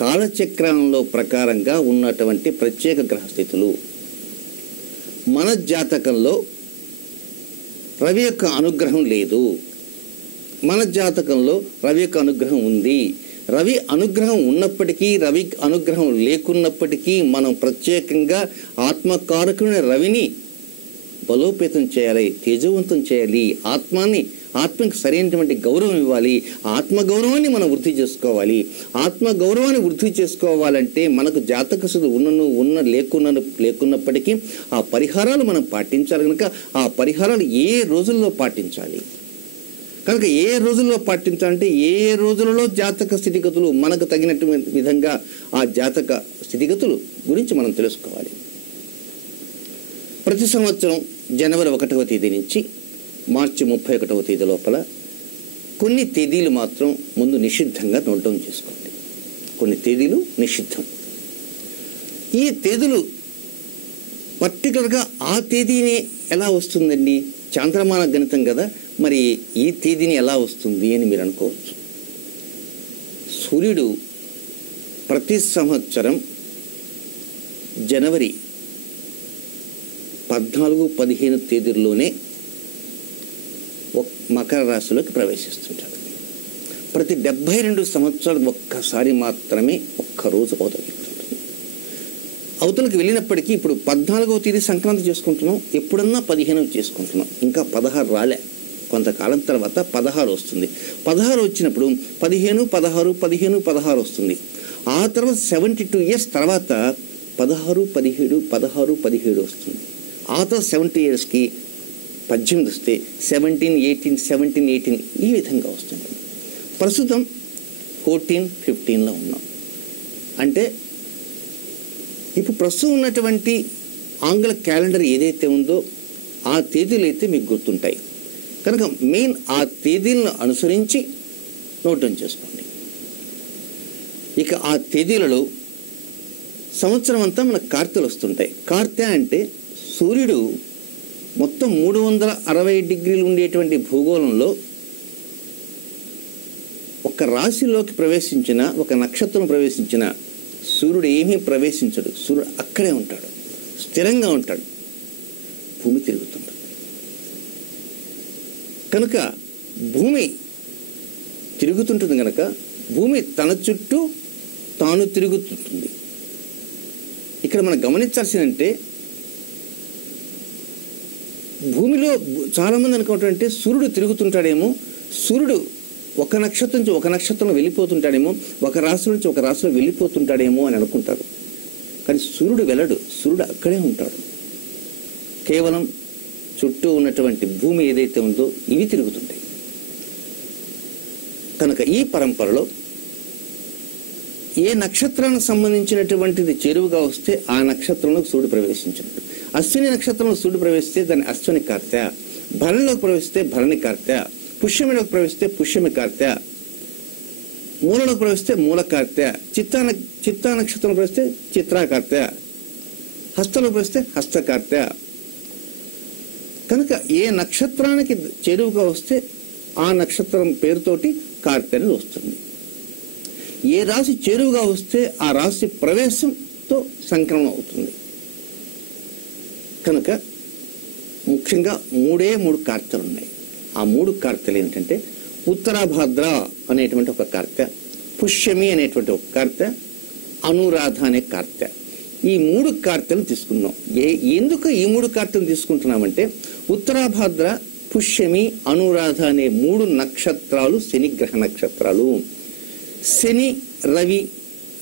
కాలచక్రంలో ప్రకారంగా ఉన్నటువంటి ప్రత్యేక గ్రహస్థితులు. మన జాతకంలో రవి యొక్క అనుగ్రహం లేదు, మన జాతకంలో రవి యొక్క అనుగ్రహం ఉంది. రవి అనుగ్రహం ఉన్నప్పటికీ, రవి అనుగ్రహం లేకున్నప్పటికీ మనం ప్రత్యేకంగా ఆత్మకారకుని రవిని బలోపేతం చేయాలి, తేజవంతం చేయాలి. ఆత్మకి సరైనటువంటి గౌరవం ఇవ్వాలి. ఆత్మగౌరవాన్ని మనం వృద్ధి చేసుకోవాలి. ఆత్మగౌరవాన్ని వృద్ధి చేసుకోవాలంటే మనకు జాతక స్థితి లేకున్నప్పటికీ ఆ పరిహారాలు మనం పాటించాలి. కనుక ఆ పరిహారాలు ఏ రోజుల్లో పాటించాలి? కనుక ఏ రోజుల్లో పాటించాలంటే ఏ రోజులలో జాతక స్థితిగతులు మనకు తగినటువంటి విధంగా ఆ జాతక స్థితిగతులు గురించి మనం తెలుసుకోవాలి. ప్రతి సంవత్సరం జనవరి 1వ తేదీ నుంచి మార్చి 31వ తేదీ లోపల కొన్ని తేదీలు మాత్రం ముందు నిషిద్ధంగా నోట్ డౌన్ చేసుకోండి. కొన్ని తేదీలు నిషిద్ధం. ఈ తేదీలు పర్టికులర్గా ఆ తేదీని ఎలా వస్తుందండి? చాంద్రమాన గణితం కదా, మరి ఈ తేదీని ఎలా వస్తుంది అని మీరు అనుకోవచ్చు. సూర్యుడు ప్రతి సంవత్సరం జనవరి 14-15 తేదీల్లోనే మకర రాశిలోకి ప్రవేశిస్తుంటాడు. ప్రతి 72 సంవత్సరాలు ఒక్కసారి మాత్రమే ఒక్కరోజు అవతలకి వెళ్ళినప్పటికీ ఇప్పుడు 14వ తేదీ సంక్రాంతి చేసుకుంటున్నాం, ఎప్పుడన్నా 15 చేసుకుంటున్నాం. ఇంకా 16 రాలే. కొంతకాలం తర్వాత 16 వస్తుంది. 16 వచ్చినప్పుడు 15, 16, 15, 16 వస్తుంది. ఆ తర్వాత 72 ఇయర్స్ తర్వాత 16, 17, 16, 17 వస్తుంది. ఆ తర్వాత 70 ఇయర్స్కి 18 వస్తే 17, 18, 17, 18 ఈ విధంగా వస్తుంది. ప్రస్తుతం 14, 15లో ఉన్నాం. అంటే ఇప్పుడు ప్రస్తుతం ఉన్నటువంటి ఆంగ్ల క్యాలెండర్ ఏదైతే ఉందో ఆ తేదీలు అయితే మీకు గుర్తుంటాయి. కనుక మెయిన్ ఆ తేదీలను అనుసరించి నోట్ డౌన్ చేసుకోండి. ఇక ఆ తేదీలలో సంవత్సరం అంతా మనకు కార్తెలు వస్తుంటాయి. కార్తె అంటే సూర్యుడు మొత్తం 360 డిగ్రీలు ఉండేటువంటి భూగోళంలో ఒక రాశిలోకి ప్రవేశించిన, ఒక నక్షత్రం ప్రవేశించిన సూర్యుడు ఏమీ ప్రవేశించడు. సూర్యుడు అక్కడే ఉంటాడు, స్థిరంగా ఉంటాడు. భూమి తిరుగుతుంటుంది. కనుక భూమి తిరుగుతుంటుంది కనుక భూమి తన చుట్టూ తాను తిరుగుతుంటుంది. ఇక్కడ మనం గమనించాల్సిందంటే, భూమిలో చాలామంది అనుకుంటారంటే సూర్యుడు తిరుగుతుంటాడేమో, సూర్యుడు ఒక నక్షత్రం నుంచి ఒక నక్షత్రంలో వెళ్ళిపోతుంటాడేమో, ఒక రాశి నుంచి ఒక రాశిలో వెళ్ళిపోతుంటాడేమో అని అనుకుంటారు. కానీ సూర్యుడు వెళ్ళడు, సూర్యుడు అక్కడే ఉంటాడు. కేవలం చుట్టూ ఉన్నటువంటి భూమి ఏదైతే ఉందో ఇవి తిరుగుతుంటాయి. కనుక ఈ పరంపరలో ఏ నక్షత్రానికి సంబంధించినటువంటిది చేరువుగా వస్తే ఆ నక్షత్రంలో సూర్యుడు ప్రవేశించినట్టు. అశ్విని నక్షత్రంలో సూర్యుడు ప్రవేశిస్తే దాన్ని అశ్విని కార్తె, భరణిలోకి ప్రవేశిస్తే భరణి కార్తె, పుష్యమిలోకి ప్రవేశిస్తే పుష్యమి కార్తె, మూలలోకి ప్రవేశిస్తే మూల కార్తె, చిత్తా నక్షత్రంలో ప్రవేశిస్తే చిత్రా కార్తె, హస్తలోకి ప్రవేశిస్తే హస్త కార్తె. కనుక ఏ నక్షత్రానికి చేరువుగా వస్తే ఆ నక్షత్రం పేరుతోటి కార్తె అనేది వస్తుంది. ఏ రాశి చేరువుగా వస్తే ఆ రాశి ప్రవేశంతో సంక్రమణం అవుతుంది. కనుక ముఖ్యంగా 3 కార్తెలు ఉన్నాయి. ఆ 3 కార్తెలు ఏంటంటే ఉత్తరాభాద్ర అనేటువంటి ఒక కార్తె, పుష్యమి అనేటువంటి ఒక కార్తె, అనురాధ అనే కార్తె. ఈ 3 కార్తెలు తీసుకున్నాం. ఎందుకు ఈ 3 కార్తెలు తీసుకుంటున్నామంటే, ఉత్తరాభాద్ర, పుష్యమి, అనురాధ అనే 3 నక్షత్రాలు శని గ్రహ నక్షత్రాలు. శని, రవి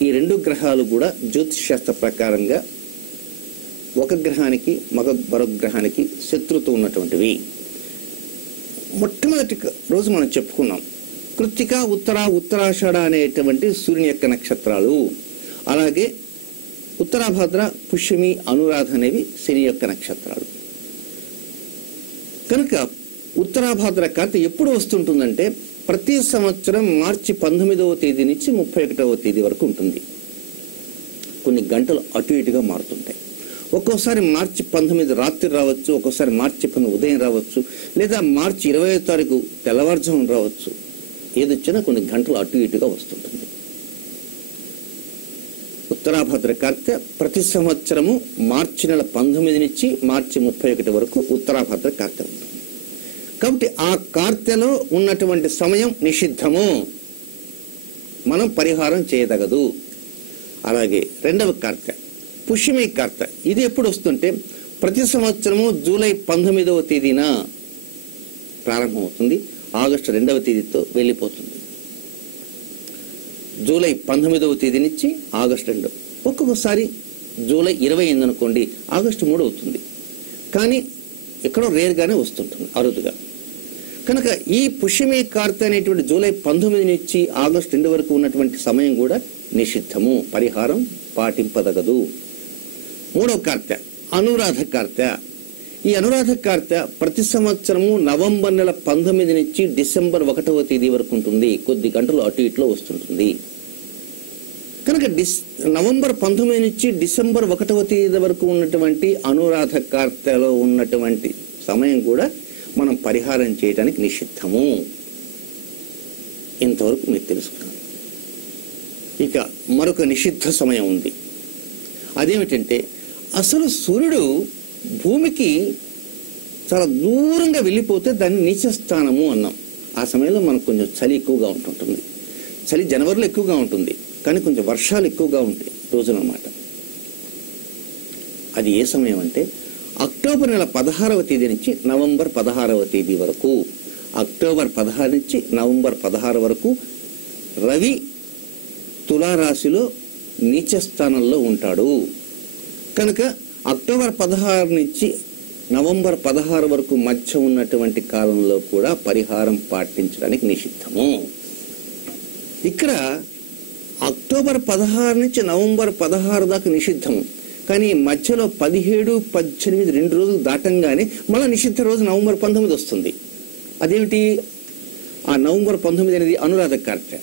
ఈ 2 గ్రహాలు కూడా జ్యోతిష్ శాస్త్ర ప్రకారంగా ఒక గ్రహానికి మరొక గ్రహానికి శత్రుత్వం ఉన్నటువంటివి. మొట్టమొదటి రోజు మనం చెప్పుకున్నాం కృత్తిక, ఉత్తరాషాఢ అనేటువంటి సూర్యుని యొక్క నక్షత్రాలు. అలాగే ఉత్తరాభాద్ర, పుష్యమి, అనురాధ అనేవి శని యొక్క నక్షత్రాలు. కనుక ఉత్తరాభాద్ర కార్తె ఎప్పుడు వస్తుంటుందంటే ప్రతి సంవత్సరం మార్చి 19వ తేదీ నుంచి 31వ తేదీ వరకు ఉంటుంది. కొన్ని గంటలు అటు ఇటుగా మారుతుంటాయి. ఒక్కోసారి మార్చి 19 రాత్రి రావచ్చు, ఒక్కోసారి మార్చి 19 ఉదయం రావచ్చు, లేదా మార్చి 20వ తారీఖు తెల్లవారుజామున రావచ్చు. ఏదొచ్చినా కొన్ని గంటలు అటు ఇటుగా వస్తుంటుంది. ఉత్తరాభాద్ర కార్తె ప్రతి సంవత్సరము మార్చి నెల 19 నుంచి మార్చి 31 వరకు ఉత్తరాభాద్ర కార్తె ఉంటుంది. కాబట్టి ఆ కార్తెలో ఉన్నటువంటి సమయం నిషిద్ధము, మనం పరిహారం చేయదగదు. అలాగే రెండవ కార్తె పుష్యమి కార్తె, ఇది ఎప్పుడు వస్తుంటే ప్రతి సంవత్సరము జూలై 19వ తేదీన ప్రారంభమవుతుంది, ఆగస్టు 2వ తేదీతో వెళ్ళిపోతుంది. జూలై 19వ తేదీ నుంచి ఆగస్టు 2. ఒక్కొక్కసారి జూలై 28 అనుకోండి, ఆగస్టు 3 అవుతుంది. కానీ ఎక్కడో రేర్గానే వస్తుంటుంది, అరుదుగా. కనుక ఈ పుష్యమి కార్తె అనేటువంటి జూలై 19 నుంచి ఆగస్టు 2 వరకు ఉన్నటువంటి సమయం కూడా నిషిద్ధము, పరిహారం పాటింపదగదు. మూడవ కార్తె అనురాధ కార్తె. ఈ అనురాధ కార్తె ప్రతి సంవత్సరము నవంబర్ నెల 19 నుంచి డిసెంబర్ 1వ తేదీ వరకు ఉంటుంది, కొద్ది గంటలు అటు ఇట్లో వస్తుంటుంది. కనుక నవంబర్ 19 నుంచి డిసెంబర్ 1వ తేదీ వరకు ఉన్నటువంటి అనురాధ కార్తెలో ఉన్నటువంటి సమయం కూడా మనం పరిహారం చేయడానికి నిషిద్ధము. ఇంతవరకు మీరు తెలుసుకున్నారు. ఇక మరొక నిషిద్ధ సమయం ఉంది. అదేమిటంటే అసలు సూర్యుడు భూమికి చాలా దూరంగా వెళ్ళిపోతే దాన్ని నీచస్థానము అన్నాం. ఆ సమయంలో మనకు కొంచెం చలి ఎక్కువగా ఉంటుంటుంది. చలి జనవరిలో ఎక్కువగా ఉంటుంది, కానీ కొంచెం వర్షాలు ఎక్కువగా ఉంటాయి రోజులన్నమాట. అది ఏ సమయం అంటే అక్టోబర్ నెల 16వ తేదీ నుంచి నవంబర్ 16వ తేదీ వరకు. అక్టోబర్ 16 నుంచి నవంబర్ 16 వరకు రవి తులారాశిలో నీచ స్థానంలో ఉంటాడు. కనుక అక్టోబర్ 16 నుంచి నవంబర్ 16 వరకు మధ్య ఉన్నటువంటి కాలంలో కూడా పరిహారం పాటించడానికి నిషిద్ధము. ఇక్కడ అక్టోబర్ 16 నుంచి నవంబర్ 16 దాకా నిషిద్ధము. కానీ మధ్యలో 17, 18 2 రోజులు దాటంగానే మళ్ళీ నిషిద్ధ రోజు నవంబర్ 19 వస్తుంది. అదేమిటి? ఆ నవంబర్ 19 అనేది అనురాధ కార్తె.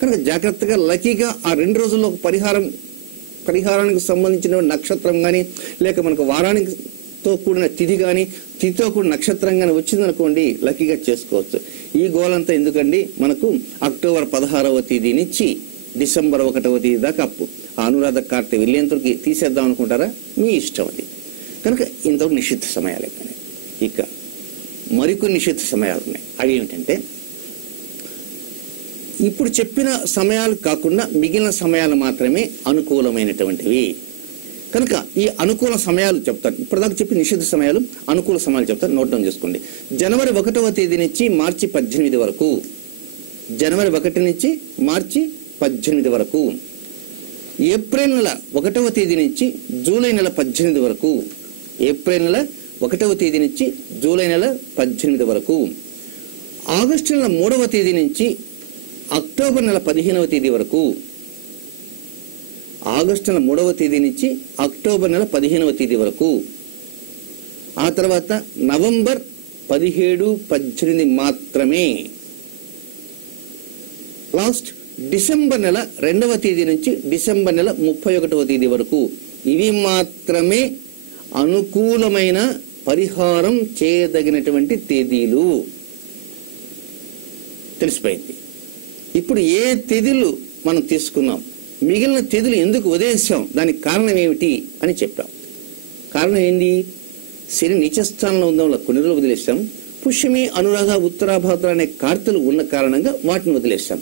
కనుక జాగ్రత్తగా లక్కీగా ఆ 2 రోజుల్లో పరిహారానికి సంబంధించిన నక్షత్రం కానీ, లేక మనకు వారానికితో కూడిన తిథి కానీ, తిథితో కూడిన నక్షత్రం కానీ వచ్చిందనుకోండి, లక్కీగా చేసుకోవచ్చు. ఈ గోలంతా ఎందుకండి? మనకు అక్టోబర్ 16వ తేదీ నుంచి డిసెంబర్ 1వ తేదీ దాకా అప్పు ఆ అనురాధ కార్తె వెళ్ళేంతవరకు తీసేద్దాం అనుకుంటారా? మీ ఇష్టం అది. కనుక ఇంతవరకు నిషిద్ధ సమయాలే. కానీ ఇక మరికొన్ని నిషిద్ధ సమయాలు ఉన్నాయి. అవి ఏమిటంటే ఇప్పుడు చెప్పిన సమయాలు కాకుండా మిగిలిన సమయాలు మాత్రమే అనుకూలమైనటువంటివి. కనుక ఈ అనుకూల సమయాలు చెప్తాను. ఇప్పటిదాకా చెప్పిన నిషిద్ధ సమయాలు, అనుకూల సమయాలు చెప్తాను, నోట్ డౌన్ చేసుకోండి. జనవరి 1వ తేదీ నుంచి మార్చి 18 వరకు. జనవరి 1 నుంచి మార్చి 18 వరకు. ఏప్రిల్ నెల 1వ తేదీ నుంచి జూలై నెల 18 వరకు. ఏప్రిల్ నెల 1వ తేదీ నుంచి జూలై నెల 18 వరకు. ఆగస్టు నెల 3వ తేదీ నుంచి అక్టోబర్ నెల 15వ తేదీ వరకు. ఆగస్టు నెల 3వ తేదీ నుంచి అక్టోబర్ నెల 15వ తేదీ వరకు. ఆ తర్వాత నవంబర్ 17, 18 మాత్రమే. లాస్ట్ డిసెంబర్ నెల 2వ తేదీ నుంచి డిసెంబర్ నెల 31వ తేదీ వరకు. ఇవి మాత్రమే అనుకూలమైన పరిహారం చేయదగినటువంటి తేదీలు. తెలిసిపోయింది. ఇప్పుడు ఏ తేదీలు మనం తీసుకున్నాం, మిగిలిన తేదీలు ఎందుకు వదిలేసాం, దానికి కారణం ఏమిటి అని చెప్పాం. కారణం ఏంటి? శని నీచస్థానంలో ఉన్న వల్ల కొన్ని రోజులు వదిలేసాం. పుష్యమి, అనురాధ, ఉత్తరాభాద్ర అనే కార్తెలు ఉన్న కారణంగా వాటిని వదిలేసాం.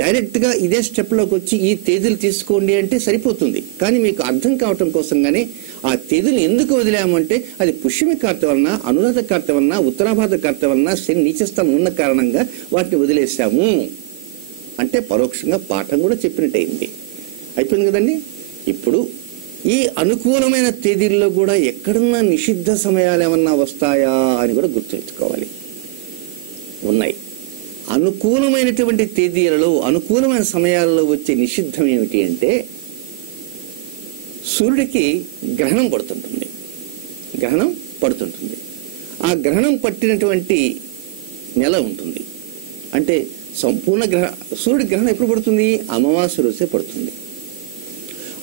డైరెక్ట్గా ఇదే స్టెప్లోకి వచ్చి ఈ తేదీలు తీసుకోండి అంటే సరిపోతుంది. కానీ మీకు అర్థం కావటం కోసంగానే ఆ తేదీలు ఎందుకు వదిలామంటే అది పుష్యమి కార్తె వలన, అనురాధ కార్తె వలన, ఉత్తరాభాద్ర కార్తె వలన శని నీచస్థానం ఉన్న కారణంగా వాటిని వదిలేసాము అంటే పరోక్షంగా పాఠం కూడా చెప్పినట్టయింది. అయిపోయింది కదండి. ఇప్పుడు ఈ అనుకూలమైన తేదీల్లో కూడా ఎక్కడన్నా నిషిద్ధ సమయాలు ఏమన్నా వస్తాయా అని కూడా గుర్తుంచుకోవాలి. ఉన్నాయి. అనుకూలమైనటువంటి తేదీలలో, అనుకూలమైన సమయాలలో వచ్చే నిషిద్ధం ఏమిటి అంటే సూర్యుడికి గ్రహణం పడుతుంటుంది. గ్రహణం పడుతుంటుంది. ఆ గ్రహణం పట్టినటువంటి నెల ఉంటుంది. అంటే సంపూర్ణ సూర్యుడి గ్రహణం ఎప్పుడు పడుతుంది? అమావాస్య రోజే పడుతుంది.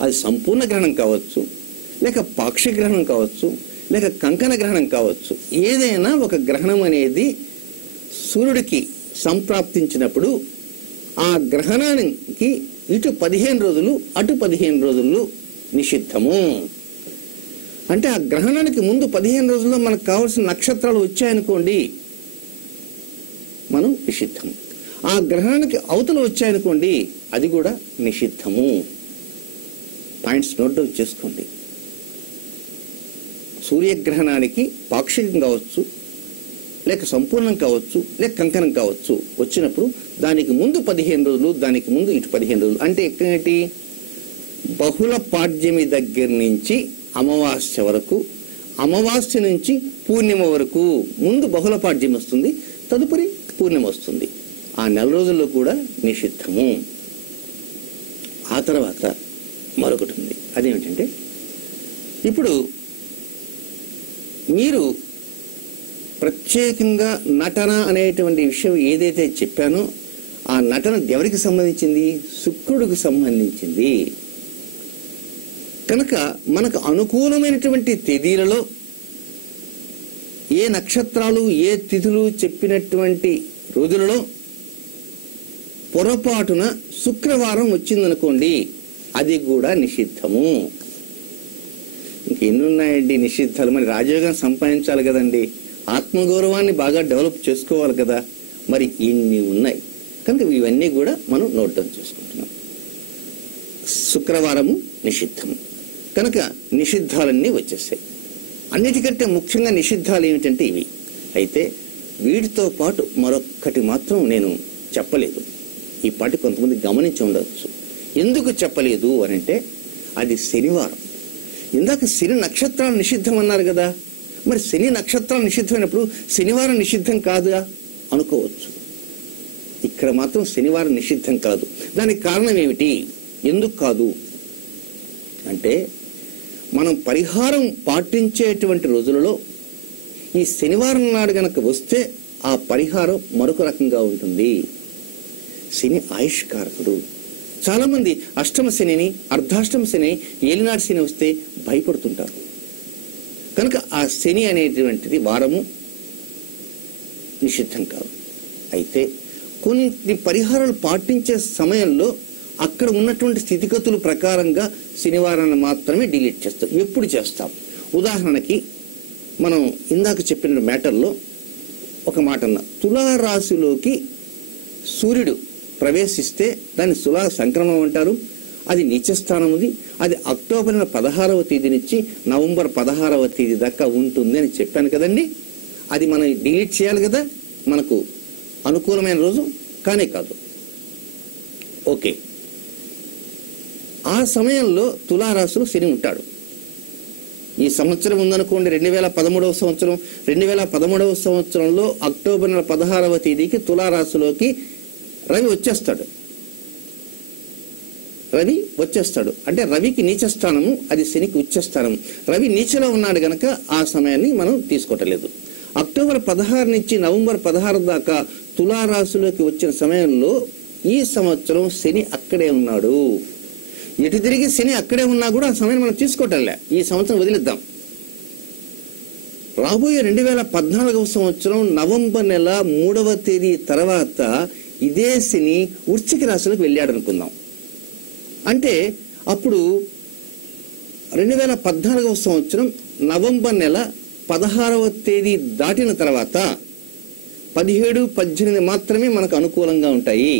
అది సంపూర్ణ గ్రహణం కావచ్చు, లేక పాక్షిక గ్రహణం కావచ్చు, లేక కంకణ గ్రహణం కావచ్చు. ఏదైనా ఒక గ్రహణం అనేది సూర్యుడికి సంప్రాప్తించినప్పుడు ఆ గ్రహణానికి ఇటు 15 రోజులు అటు 15 రోజులు నిషిద్ధము. అంటే ఆ గ్రహణానికి ముందు 15 రోజుల్లో మనకు కావాల్సిన నక్షత్రాలు వచ్చాయనుకోండి, మనం నిషిద్ధము. ఆ గ్రహణానికి అవతల వచ్చాయనుకోండి, అది కూడా నిషిద్ధము. పాయింట్స్ నోట్ డౌన్ చేసుకోండి. సూర్యగ్రహణానికి పాక్షికం కావచ్చు, లేక సంపూర్ణం కావచ్చు, లేక కంకణం కావచ్చు వచ్చినప్పుడు దానికి ముందు 15 రోజులు, దానికి ముందు ఇటు 15 రోజులు. అంటే ఎక్కడేంటి? బహుళ పాడ్యమి దగ్గర నుంచి అమావాస్య వరకు, అమావాస్య నుంచి పూర్ణిమ వరకు ముందు బహుళ పాడ్యం వస్తుంది, తదుపరి పూర్ణిమ వస్తుంది. ఆ నెల రోజుల్లో కూడా నిషిద్ధము. ఆ తర్వాత మరొకటి ఉంది. అదేమిటంటే, ఇప్పుడు మీరు ప్రత్యేకంగా నటన అనేటువంటి విషయం ఏదైతే చెప్పానో, ఆ నటన ఎవరికి సంబంధించింది? శుక్రుడికి సంబంధించింది. కనుక మనకు అనుకూలమైనటువంటి తేదీలలో ఏ నక్షత్రాలు ఏ తిథులు చెప్పినటువంటి రోజులలో పొరపాటున శుక్రవారం వచ్చిందనుకోండి, అది కూడా నిషిద్ధము. ఇంకెన్నున్నాయండి నిషిద్ధాలు? మరి రాజయోగం సంపాదించాలి కదండి, ఆత్మగౌరవాన్ని బాగా డెవలప్ చేసుకోవాలి కదా, మరి ఇన్ని ఉన్నాయి. కనుక ఇవన్నీ కూడా మనం నోట్ డౌన్ చేసుకుంటున్నాం. శుక్రవారము నిషిద్ధము. కనుక నిషిద్ధాలన్నీ వచ్చేసాయి. అన్నిటికంటే ముఖ్యంగా నిషిద్ధాలు ఏమిటంటే ఇవి. అయితే వీటితో పాటు మరొక్కటి మాత్రం నేను చెప్పలేదు. ఈ పాటి కొంతమంది గమనించి ఉండవచ్చు. ఎందుకు చెప్పలేదు అని అంటే, అది శనివారం. ఇందాక శని నక్షత్రాలు నిషిద్ధం అన్నారు కదా, మరి శని నక్షత్రాలు నిషిద్ధమైనప్పుడు శనివారం నిషిద్ధం కాదుగా అనుకోవచ్చు. ఇక్కడ మాత్రం శనివారం నిషిద్ధం కాదు. దానికి కారణం ఏమిటి? ఎందుకు కాదు అంటే, మనం పరిహారం పాటించేటువంటి రోజులలో ఈ శనివారం నాడు గనక వస్తే ఆ పరిహారం మరొక రకంగా ఉంటుంది. శని ఆయుష్కారకుడు. చాలామంది అష్టమ శనిని, అర్ధాష్టమ శని, ఏలినాటి శని వస్తే భయపడుతుంటారు. కనుక ఆ శని అనేటువంటిది వారము నిషిద్ధం కాదు. అయితే కొన్ని పరిహారాలు పాటించే సమయంలో అక్కడ ఉన్నటువంటి స్థితిగతుల ప్రకారంగా శనివారాన్ని మాత్రమే డిలీట్ చేస్తాం. ఎప్పుడు చేస్తాం? ఉదాహరణకి మనం ఇందాక చెప్పిన మ్యాటర్లో ఒక మాట అన్న, తులారాశిలోకి సూర్యుడు ప్రవేశిస్తే దాన్ని తులా సంక్రమణం అంటారు. అది నీచస్థానం ఉంది. అది అక్టోబర్ 16వ తేదీ నుంచి నవంబర్ 16వ తేదీ దాకా ఉంటుంది అని చెప్పాను కదండి. అది మనం డిలీట్ చేయాలి కదా, మనకు అనుకూలమైన రోజు కానే కాదు. ఓకే, ఆ సమయంలో తులారాశిలో శని ఉంటాడు. ఈ సంవత్సరం ఉందనుకోండి 2013వ సంవత్సరం. 2013వ సంవత్సరంలో అక్టోబర్ 16వ తేదీకి తులారాశిలోకి రవి వచ్చేస్తాడు. అంటే రవికి నీచస్థానము, అది శనికి ఉచ్చస్థానము. రవి నీచలో ఉన్నాడు గనక ఆ సమయాన్ని మనం తీసుకోవట్లేదు. అక్టోబర్ 16 నుంచి నవంబర్ 16 దాకా తులారాశిలోకి వచ్చిన సమయంలో ఈ సంవత్సరం శని అక్కడే ఉన్నాడు. ఎటు తిరిగి శని అక్కడే ఉన్నా కూడా ఆ సమయం మనం తీసుకోవటంలే. ఈ సంవత్సరం వదిలిద్దాం. రాబోయే 2014వ సంవత్సరం నవంబర్ నెల 3వ తేదీ తర్వాత ఇదే శని వృశ్చిక రాశిలోకి వెళ్ళాడు అనుకుందాం. అంటే అప్పుడు 2014వ సంవత్సరం నవంబర్ నెల 16వ తేదీ దాటిన తర్వాత 17, 18 మాత్రమే మనకు అనుకూలంగా ఉంటాయి.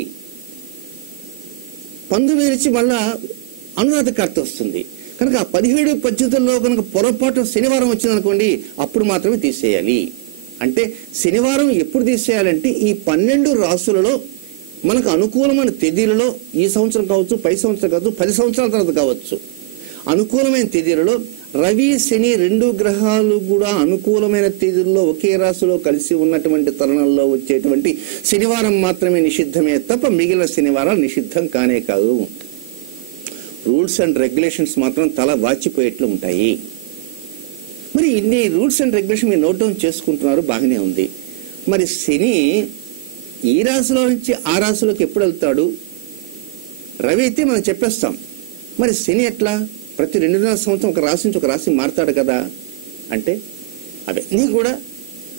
19 నుంచి మళ్ళా అనురాధ కార్తె వస్తుంది. కనుక 17, 18లో కనుక పొరపాటు శనివారం వచ్చిందనుకోండి, అప్పుడు మాత్రమే తీసేయాలి. అంటే శనివారం ఎప్పుడు తీసేయాలంటే ఈ 12 రాశులలో మనకు అనుకూలమైన తేదీలలో, ఈ సంవత్సరం కావచ్చు, పై సంవత్సరం కావచ్చు, 10 సంవత్సరాల తర్వాత కావచ్చు, అనుకూలమైన తేదీలలో రవి శని 2 గ్రహాలు కూడా అనుకూలమైన తేదీల్లో ఒకే రాశిలో కలిసి ఉన్నటువంటి తరుణంలో వచ్చేటువంటి శనివారం మాత్రమే నిషిద్ధమే తప్ప మిగిలిన శనివారాలు నిషిద్ధం కానే కాదు. రూల్స్ అండ్ రెగ్యులేషన్స్ మాత్రం తల వాచిపోయేట్లు ఉంటాయి. మరి ఇన్ని రూల్స్ అండ్ రెగ్యులేషన్ మీరు నోట్ డౌన్ చేసుకుంటున్నారు, బాగానే ఉంది. మరి శని ఈ రాశిలో నుంచి ఆ రాశిలోకి ఎప్పుడు వెళ్తాడు? రవి అయితే మనం చెప్పేస్తాం. మరి శని ఎట్లా? ప్రతి 2.5 సంవత్సరం ఒక రాశి నుంచి ఒక రాశి మారుతాడు కదా. అంటే అవన్నీ కూడా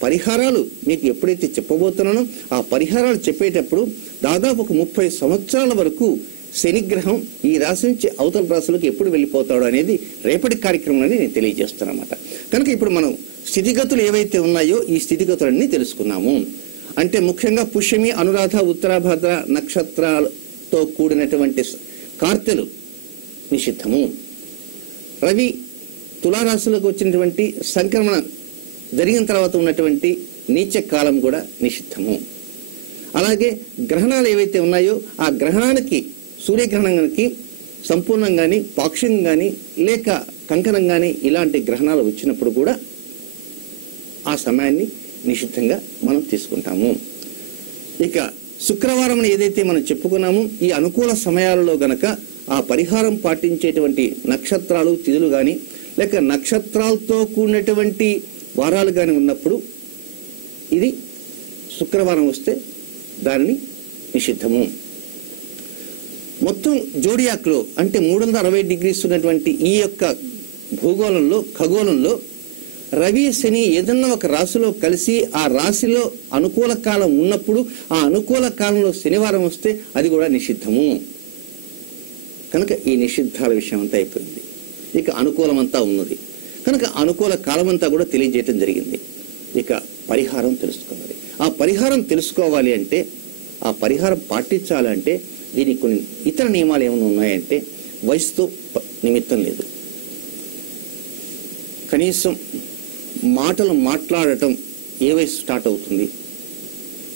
పరిహారాలు మీకు ఎప్పుడైతే చెప్పబోతున్నానో ఆ పరిహారాలు చెప్పేటప్పుడు దాదాపు ఒక 30 సంవత్సరాల వరకు శనిగ్రహం ఈ రాశి నుంచి అవతల రాశులకు ఎప్పుడు వెళ్ళిపోతాడు అనేది రేపటి కార్యక్రమంలో నేను తెలియజేస్తానమాట. కనుక ఇప్పుడు మనం స్థితిగతులు ఏవైతే ఉన్నాయో ఈ స్థితిగతులన్నీ తెలుసుకున్నాము. అంటే ముఖ్యంగా పుష్యమి, అనురాధ, ఉత్తరాభద్ర నక్షత్రాలతో కూడినటువంటి కార్తెలు నిషిద్ధము. రవి తులారాశులకు వచ్చినటువంటి సంక్రమణ జరిగిన తర్వాత ఉన్నటువంటి నీచ కాలం కూడా నిషిద్ధము. అలాగే గ్రహణాలు ఏవైతే ఉన్నాయో ఆ గ్రహణానికి, సూర్యగ్రహణానికి సంపూర్ణంగాని, పాక్షికం కానీ లేక కంకణం కానీ ఇలాంటి గ్రహణాలు వచ్చినప్పుడు కూడా ఆ సమయాన్ని నిషిద్ధంగా మనం తీసుకుంటాము. ఇక శుక్రవారం ఏదైతే మనం చెప్పుకున్నామో ఈ అనుకూల సమయాలలో గనక ఆ పరిహారం పాటించేటువంటి నక్షత్రాలు, తిథులు కానీ లేక నక్షత్రాలతో కూడినటువంటి వారాలు కానీ ఉన్నప్పుడు ఇది శుక్రవారం వస్తే దానిని నిషిద్ధము. మొత్తం జోడియాక్లో అంటే 360 డిగ్రీస్ ఉన్నటువంటి ఈ యొక్క భూగోళంలో, ఖగోళంలో రవి, శని ఏదన్నా ఒక రాశిలో కలిసి ఆ రాశిలో అనుకూల కాలం ఉన్నప్పుడు ఆ అనుకూల కాలంలో శనివారం వస్తే అది కూడా నిషిద్ధము. కనుక ఈ నిషిద్ధాల విషయం అంతా అయిపోయింది. ఇక అనుకూలం అంతా ఉన్నది కనుక అనుకూల కాలం అంతా కూడా తెలియజేయటం జరిగింది. ఇక పరిహారం తెలుసుకోవాలి. ఆ పరిహారం తెలుసుకోవాలి అంటే, ఆ పరిహారం పాటించాలంటే దీనికి కొన్ని ఇతర నియమాలు ఏమైనా ఉన్నాయంటే వయసుతో నిమిత్తం లేదు. కనీసం మాటలు మాట్లాడటం ఏ వయసు స్టార్ట్ అవుతుంది?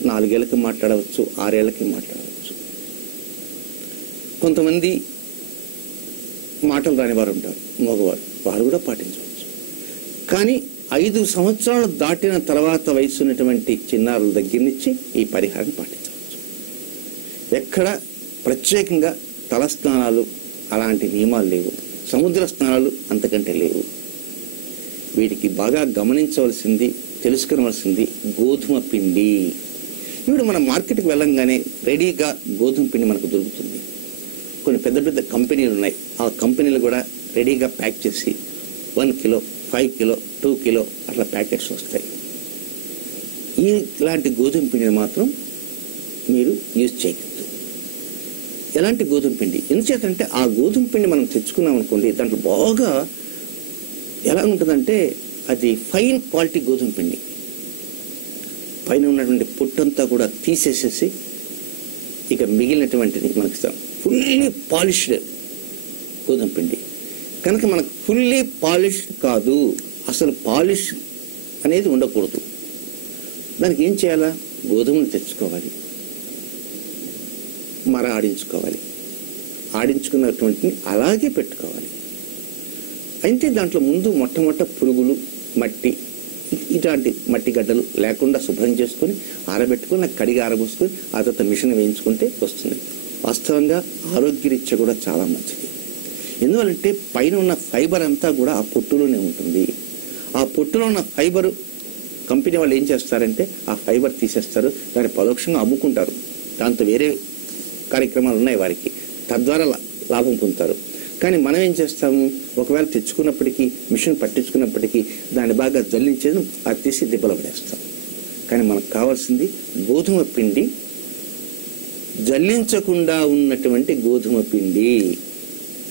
4 ఏళ్ళకి మాట్లాడవచ్చు, 6 ఏళ్ళకి మాట్లాడవచ్చు. కొంతమంది మాటలు రాని వారు ఉంటారు, మగవారు, వారు కూడా పాటించవచ్చు. కానీ 5 సంవత్సరాలు దాటిన తర్వాత వయసు ఉన్నటువంటి చిన్నారుల దగ్గర నుంచి ఈ పరిహారం పాటించవచ్చు. ఎక్కడ ప్రత్యేకంగా తల స్నానాలు అలాంటి నియమాలు లేవు. సముద్ర స్నానాలు అంతకంటే లేవు. వీటికి బాగా గమనించవలసింది, తెలుసుకోవలసింది గోధుమ పిండి. ఇప్పుడు మన మార్కెట్కి వెళ్ళంగానే రెడీగా గోధుమ పిండి మనకు దొరుకుతుంది. కొన్ని పెద్ద పెద్ద కంపెనీలు ఉన్నాయి. ఆ కంపెనీలు కూడా రెడీగా ప్యాక్ చేసి 1 కిలో, 5 కిలో, 2 కిలో అట్లా ప్యాకెట్స్ వస్తాయి. ఇలాంటి గోధుమ పిండిని మాత్రం మీరు యూజ్ చేయకూడదు. ఎలాంటి గోధుమ పిండి? ఎందుచేతంటే ఆ గోధుమ పిండి మనం తెచ్చుకున్నాం అనుకోండి, దాంట్లో బాగా ఎలా ఉంటుందంటే అది ఫైన్ క్వాలిటీ గోధుమ పిండి. పైన ఉన్నటువంటి పొట్టంతా కూడా తీసేసేసి ఇక మిగిలినటువంటిది మనకి ఇస్తాం. ఫుల్లీ పాలిష్డ్ గోధుమ పిండి కనుక మనకు ఫుల్లీ పాలిష్ కాదు, అసలు పాలిష్ అనేది ఉండకూడదు. దానికి ఏం చేయాలా? గోధుమలు తెచ్చుకోవాలి, మర ఆడించుకోవాలి, ఆడించుకున్నటువంటిని అలాగే పెట్టుకోవాలి. అయితే దాంట్లో ముందు మొట్టమొదట పురుగులు, మట్టి, ఇలాంటి మట్టి గడ్డలు లేకుండా శుభ్రం చేసుకొని ఆరబెట్టుకొని కడిగి ఆరబోసుకొని ఆ తర్వాత మిషన్ వేయించుకుంటే వస్తుంది. వాస్తవంగా ఆరోగ్యరీత్యా కూడా చాలా మంచిది. ఎందువల్లంటే పైన ఉన్న ఫైబర్ అంతా కూడా ఆ పొట్టులోనే ఉంటుంది. ఆ పొట్టులో ఉన్న ఫైబర్ కంపెనీ వాళ్ళు ఏం చేస్తారంటే ఆ ఫైబర్ తీసేస్తారు, దాన్ని పరోక్షంగా అమ్ముకుంటారు. దాంతో వేరే కార్యక్రమాలు ఉన్నాయి వారికి, తద్వారా లాభం పొందుతారు. కానీ మనం ఏం చేస్తాము? ఒకవేళ తెచ్చుకున్నప్పటికీ, మిషన్ పట్టించుకున్నప్పటికీ దాన్ని బాగా జల్లించేది అది తీసి దిబ్బలు పడేస్తాం. కానీ మనకు కావాల్సింది గోధుమ పిండి, జల్లించకుండా ఉన్నటువంటి గోధుమ పిండి.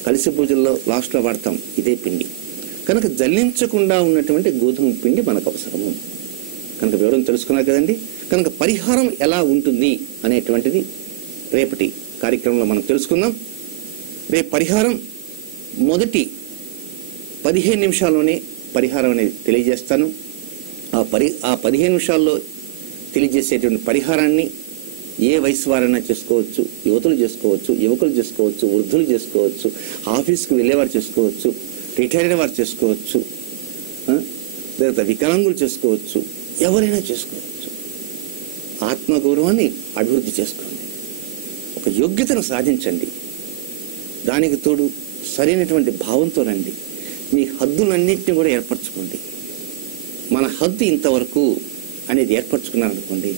కలిసి పూజల్లో లాస్ట్లో వాడతాం ఇదే పిండి. కనుక జల్లించకుండా ఉన్నటువంటి గోధుమ పిండి మనకు అవసరము. కనుక వివరం తెలుసుకున్నారు కదండి. కనుక పరిహారం ఎలా ఉంటుంది అనేటువంటిది రేపటి కార్యక్రమంలో మనం తెలుసుకుందాం. రేపు పరిహారం మొదటి 15 నిమిషాల్లోనే పరిహారం అనేది తెలియజేస్తాను. ఆ 15 నిమిషాల్లో తెలియజేసేటువంటి పరిహారాన్ని ఏ వయసు వారైనా చేసుకోవచ్చు, యువతులు చేసుకోవచ్చు, యువకులు చేసుకోవచ్చు, వృద్ధులు చేసుకోవచ్చు, ఆఫీస్కి వెళ్ళేవారు చేసుకోవచ్చు, రిటైర్డ్ వారు చేసుకోవచ్చు, లేదా వికలాంగులు చేసుకోవచ్చు, ఎవరైనా చేసుకోవచ్చు. ఆత్మగౌరవాన్ని అభివృద్ధి చేసుకోండి, ఒక యోగ్యతను సాధించండి. దానికి తోడు సరైనటువంటి భావంతో రండి. మీ హద్దులన్నింటినీ కూడా ఏర్పరచుకోండి. మన హద్దు ఇంతవరకు అనేది ఏర్పరచుకున్నారనుకోండి,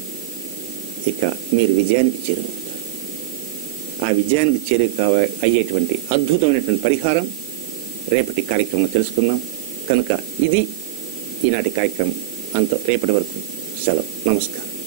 ఇక మీరు విజయానికి చేరువవుతారు. ఆ విజయానికి అయ్యేటువంటి అద్భుతమైనటువంటి పరిహారం రేపటి కార్యక్రమంలో తెలుసుకుందాం. కనుక ఇది ఈనాటి కార్యక్రమం. రేపటి వరకు సెలవు. నమస్కారం.